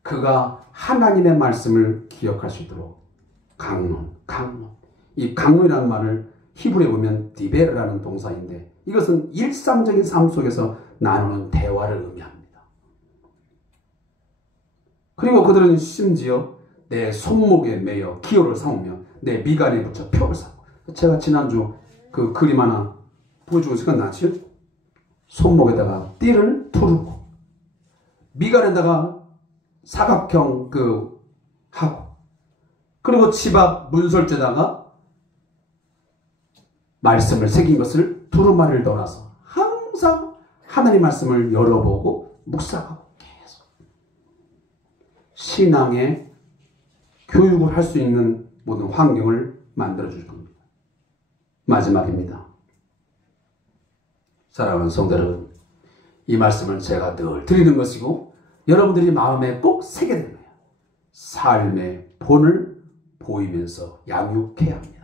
그가 하나님의 말씀을 기억할 수 있도록 강론. 이 강론이라는 말을 히브리에 보면 디베르라는 동사인데 이것은 일상적인 삶 속에서 나누는 대화를 의미합니다. 그리고 그들은 심지어 내 손목에 매여 기호를 삼으며 내 미간에 붙여 표를 삼고, 제가 지난주 그 그림 하나 보여주고 생각나죠? 손목에다가 띠를 두르고 미간에다가 사각형 하고, 그리고 집 앞 문설재다가 말씀을 새긴 것을 두루마리를 넣어놔서 항상 하나님 말씀을 열어보고 묵상하고 계속 신앙의 교육을 할 수 있는 모든 환경을 만들어줄 겁니다. 마지막입니다. 사랑하는 성도 여러분, 이 말씀을 제가 늘 드리는 것이고 여러분들이 마음에 꼭 새게 되는 거예요. 삶의 본을 보이면서 양육해야 합니다.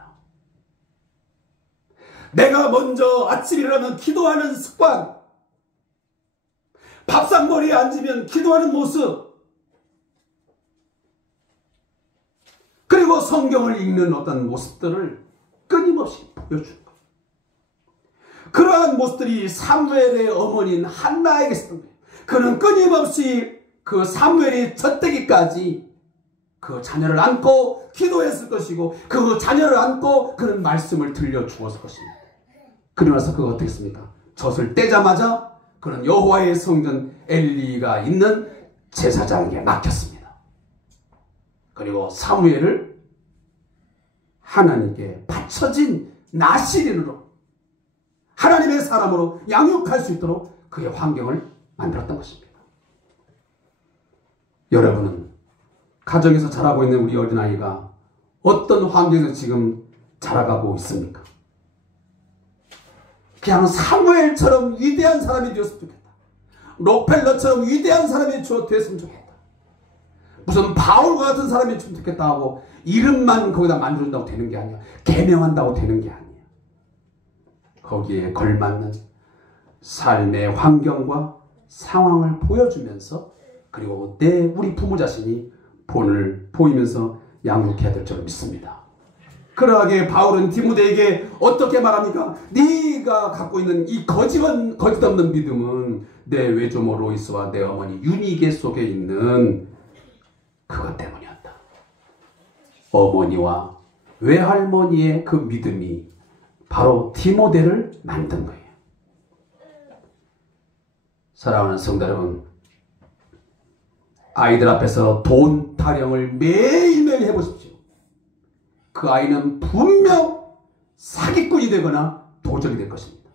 내가 먼저 아침 일어나면 기도하는 습관, 밥상머리에 앉으면 기도하는 모습, 그리고 성경을 읽는 어떤 모습들을 끊임없이 보여주는 거예요. 그러한 모습들이 사무엘의 어머니인 한나에게 있었던 거예요. 그는 끊임없이 그 사무엘이 젖되기까지 그 자녀를 안고 기도했을 것이고 그 자녀를 안고 그는 말씀을 들려주었을 것입니다. 그러고 나서 그가 어떻게 했습니까? 젖을 떼자마자 그는 여호와의 성전 엘리가 있는 제사장에게 맡겼습니다. 그리고 사무엘을 하나님께 바쳐진 나시린으로 하나님의 사람으로 양육할 수 있도록 그의 환경을 만들었던 것입니다. 여러분은 가정에서 자라고 있는 우리 어린아이가 어떤 환경에서 지금 자라가고 있습니까? 그냥 사무엘처럼 위대한 사람이 되었으면 좋겠다. 록펠러처럼 위대한 사람이 되었으면 좋겠다. 무슨 바울과 같은 사람이 되었으면 좋겠다 하고 이름만 거기다 만들어준다고 되는 게 아니야. 개명한다고 되는 게 아니야. 거기에 걸맞는 삶의 환경과 상황을 보여주면서, 그리고 우리 부모 자신이 본을 보이면서 양육해야 될 줄 믿습니다. 그러하게 바울은 디모데에게 어떻게 말합니까? 네가 갖고 있는 이 거짓 없는 믿음은 내 외조모 로이스와 내 어머니 유니게 속에 있는 그것 때문이었다. 어머니와 외할머니의 그 믿음이 바로 디모데를 만든 거예요. 사랑하는 성도 여러분, 아이들 앞에서 돈 타령을 매일매일 해보십시오. 그 아이는 분명 사기꾼이 되거나 도적이 될 것입니다.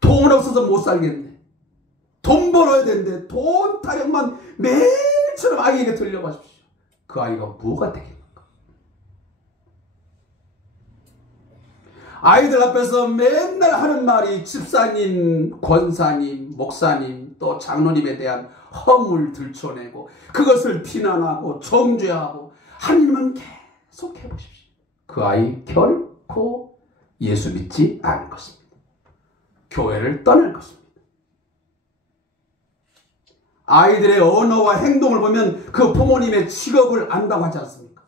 돈 없어서 못 살겠네. 돈 벌어야 되는데 돈 타령만 매일처럼 아이에게 들려보십시오. 그 아이가 뭐가 되겠는가? 아이들 앞에서 맨날 하는 말이 집사님, 권사님, 목사님, 또 장로님에 대한 허물 들춰내고 그것을 비난하고 정죄하고 하나님은 계속 해보십시오. 그 아이 결코 예수 믿지 않을 것입니다. 교회를 떠날 것입니다. 아이들의 언어와 행동을 보면 그 부모님의 직업을 안다고 하지 않습니까?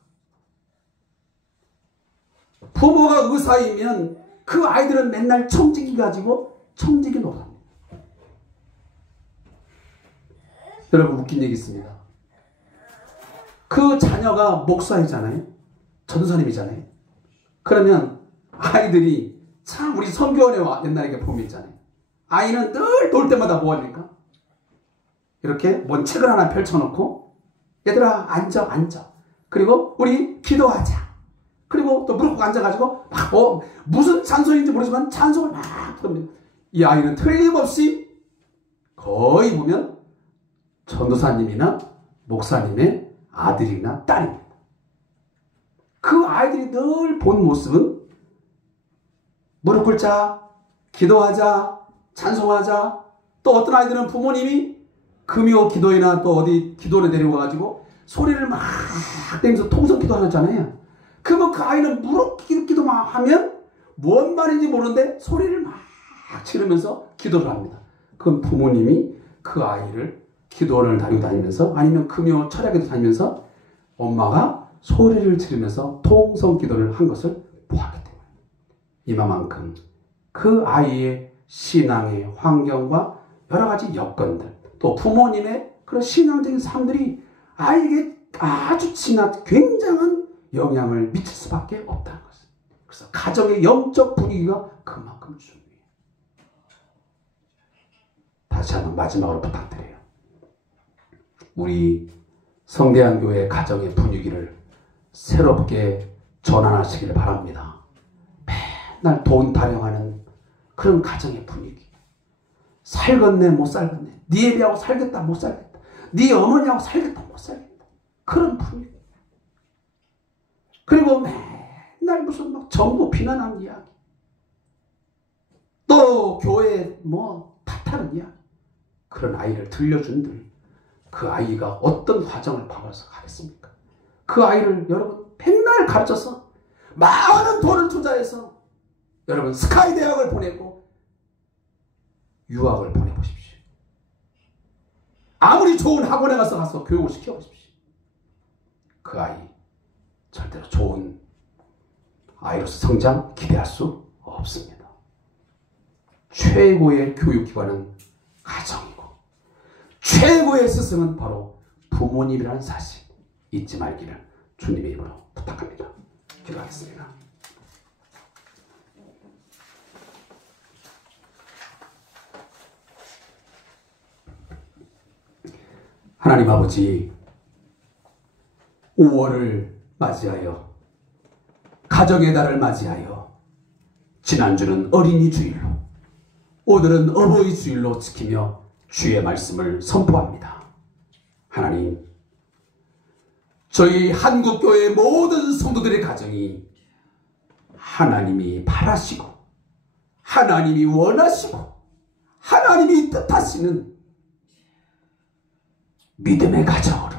부모가 의사이면 그 아이들은 맨날 청지기 가지고 청지기 놀아합니다. 여러분, 웃긴 얘기 있습니다. 그 자녀가 목사이잖아요. 전도사님이잖아요. 그러면 아이들이 참 우리 선교원에 옛날에 보면 있잖아요. 아이는 늘 놀 때마다 뭐 합니까? 이렇게 뭔 책을 하나 펼쳐놓고 얘들아 앉아. 그리고 우리 기도하자. 그리고 또 무릎 꿇고 앉아가지고 막 무슨 찬송인지 모르지만 찬송을 막 부릅니다. 이 아이는 틀림없이 거의 보면 전도사님이나 목사님의 아들이나 딸입니다. 그 아이들이 늘 본 모습은 무릎 꿇자, 기도하자, 찬송하자. 또 어떤 아이들은 부모님이 금요 기도회나 또 어디 기도를 데리고 가지고 소리를 막 내면서 통성 기도하잖아요. 그러면 그 아이는 무릎 기도만 하면 뭔 말인지 모르는데 소리를 막 지르면서 기도를 합니다. 그럼 부모님이 그 아이를 기도원을 다니고 다니면서 아니면 금요 철야기도 다니면서 엄마가 소리를 지르면서 통성 기도를 한 것을 보았기 때문에 이만큼 그 아이의 신앙의 환경과 여러 가지 여건들 또 부모님의 그런 신앙적인 삶들이 아이에게 아주 굉장한 영향을 미칠 수밖에 없다는 것입니다. 그래서 가정의 영적 분위기가 그만큼 중요해요. 다시 한번 마지막으로 부탁드려요. 우리 성대한 교회 가정의 분위기를 새롭게 전환하시길 바랍니다. 맨날 돈 타령하는 그런 가정의 분위기. 살겠네 못 살겠네. 네 애비하고 살겠다 못 살겠다. 네 어머니하고 살겠다 못 살겠다. 그런 분위기. 그리고 맨날 무슨 막 정부 비난하는 이야기. 또 교회 뭐 탓하는 이야기. 그런 아이를 들려준들 그 아이가 어떤 과정을 밟아서 가겠습니까? 그 아이를 여러분 맨날 가르쳐서 많은 돈을 투자해서 여러분 스카이 대학을 보내고 유학을 보내보십시오. 아무리 좋은 학원에 가서 교육을 시켜보십시오. 그 아이 절대로 좋은 아이로서 성장 기대할 수 없습니다. 최고의 교육기관은 가정이고 최고의 스승은 바로 부모님이라는 사실 잊지 말기를 주님의 이름으로 부탁합니다. 기도하겠습니다. 하나님 아버지, 5월을 맞이하여 가정의 달을 맞이하여 지난주는 어린이 주일로 오늘은 어버이 주일로 지키며 주의 말씀을 선포합니다. 하나님, 저희 한국교회 모든 성도들의 가정이 하나님이 바라시고 하나님이 원하시고 하나님이 뜻하시는 믿음의 가정으로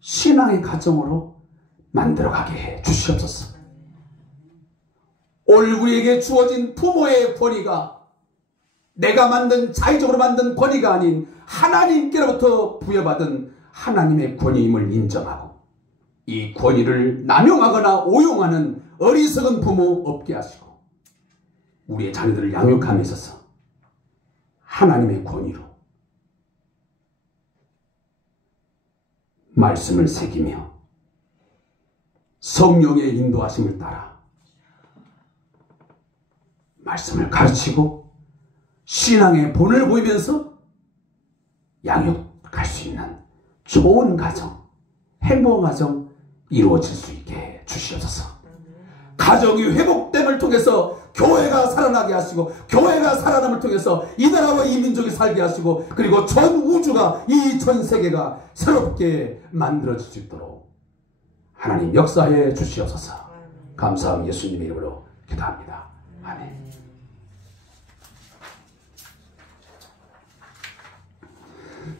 신앙의 가정으로 만들어가게 해 주시옵소서. 오늘 우리에게 주어진 부모의 권위가 내가 만든 자의적으로 만든 권위가 아닌 하나님께로부터 부여받은 하나님의 권위임을 인정하고 이 권위를 남용하거나 오용하는 어리석은 부모 없게 하시고 우리의 자녀들을 양육함에 있어서 하나님의 권위로 말씀을 새기며 성령의 인도하심을 따라 말씀을 가르치고 신앙의 본을 보이면서 양육할 수 있는 좋은 가정, 행복한 가정 이루어질 수 있게 주시옵소서. 가정이 회복됨을 통해서 교회가 살아나게 하시고 교회가 살아남을 통해서 이 나라와 이 민족이 살게 하시고 그리고 전 우주가 이 전 세계가 새롭게 만들어질 수 있도록 하나님 역사해 주시옵소서. 감사함 예수님의 이름으로 기도합니다. 아멘.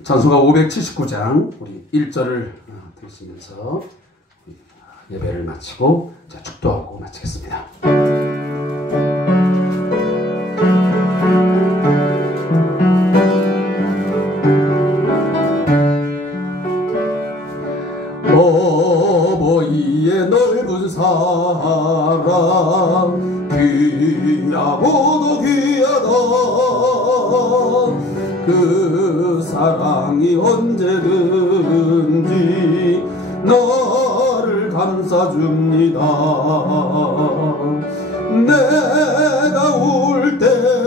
찬송가 579장 우리 1절을 들으시면서 예배를 마치고 축도하고 마치겠습니다. 어버이의 넓은 사랑 귀하고도 귀하다. 그 사랑이 언제든지 너를 감싸줍니다. 내가 울 때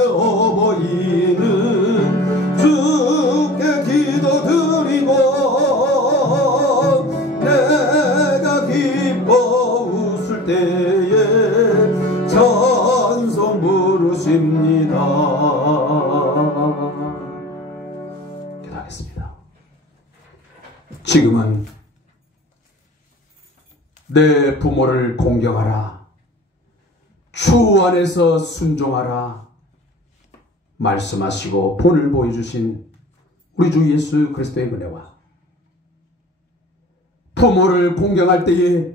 어버이는 주께 기도드리고 내가 기뻐 웃을 때에 찬송 부르십니다. 기도하겠습니다. 지금은 내 부모를 공경하라. 주 안에서 순종하라. 말씀하시고 본을 보여주신 우리 주 예수 그리스도의 은혜와 부모를 공경할 때에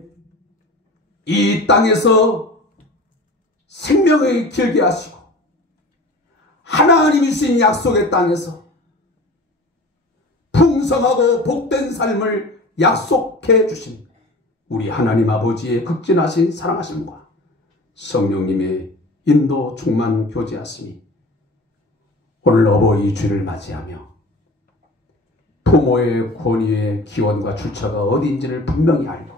이 땅에서 생명을 길게 하시고 하나님이 주신 약속의 땅에서 풍성하고 복된 삶을 약속해 주신 우리 하나님 아버지의 극진하신 사랑하심과 성령님의 인도 충만 교제하심이 오늘 어버이 주를 맞이하며 부모의 권위의 기원과 출처가 어디인지를 분명히 알고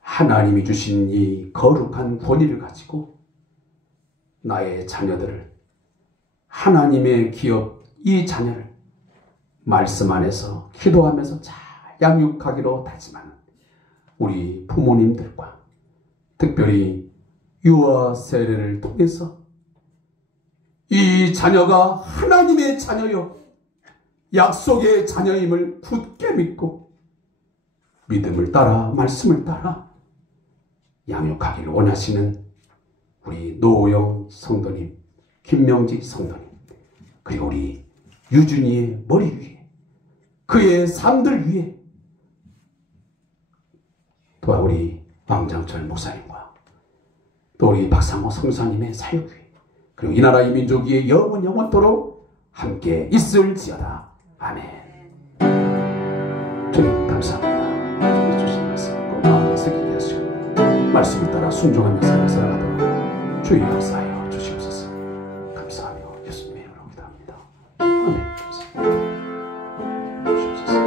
하나님이 주신 이 거룩한 권위를 가지고 나의 자녀들을 하나님의 기업 이 자녀를 말씀 안에서 기도하면서 잘 양육하기로 다짐하는 우리 부모님들과 특별히 유아 세례를 통해서 이 자녀가 하나님의 자녀요 약속의 자녀임을 굳게 믿고 믿음을 따라 말씀을 따라 양육하기를 원하시는 우리 노영 성도님, 김명지 성도님, 그리고 우리 유준이의 머리 위에 그의 삶들 위에 또 우리 왕장철 목사님과 또 우리 박상호 성사님의 사역 위에 그리고 이 나라 이 민족 위에 영원토록 함께 있을지어다. 아멘. 주님 감사합니다. 주신 말씀 꼭 마음에 새기게 하시고 말씀을 따라 순종하며 삶을 살아가도록 주의 역사하여 주시옵소서. 감사하며 예수님의 이름으로 기도합니다. 아멘. 감사합니다. 주시옵소서.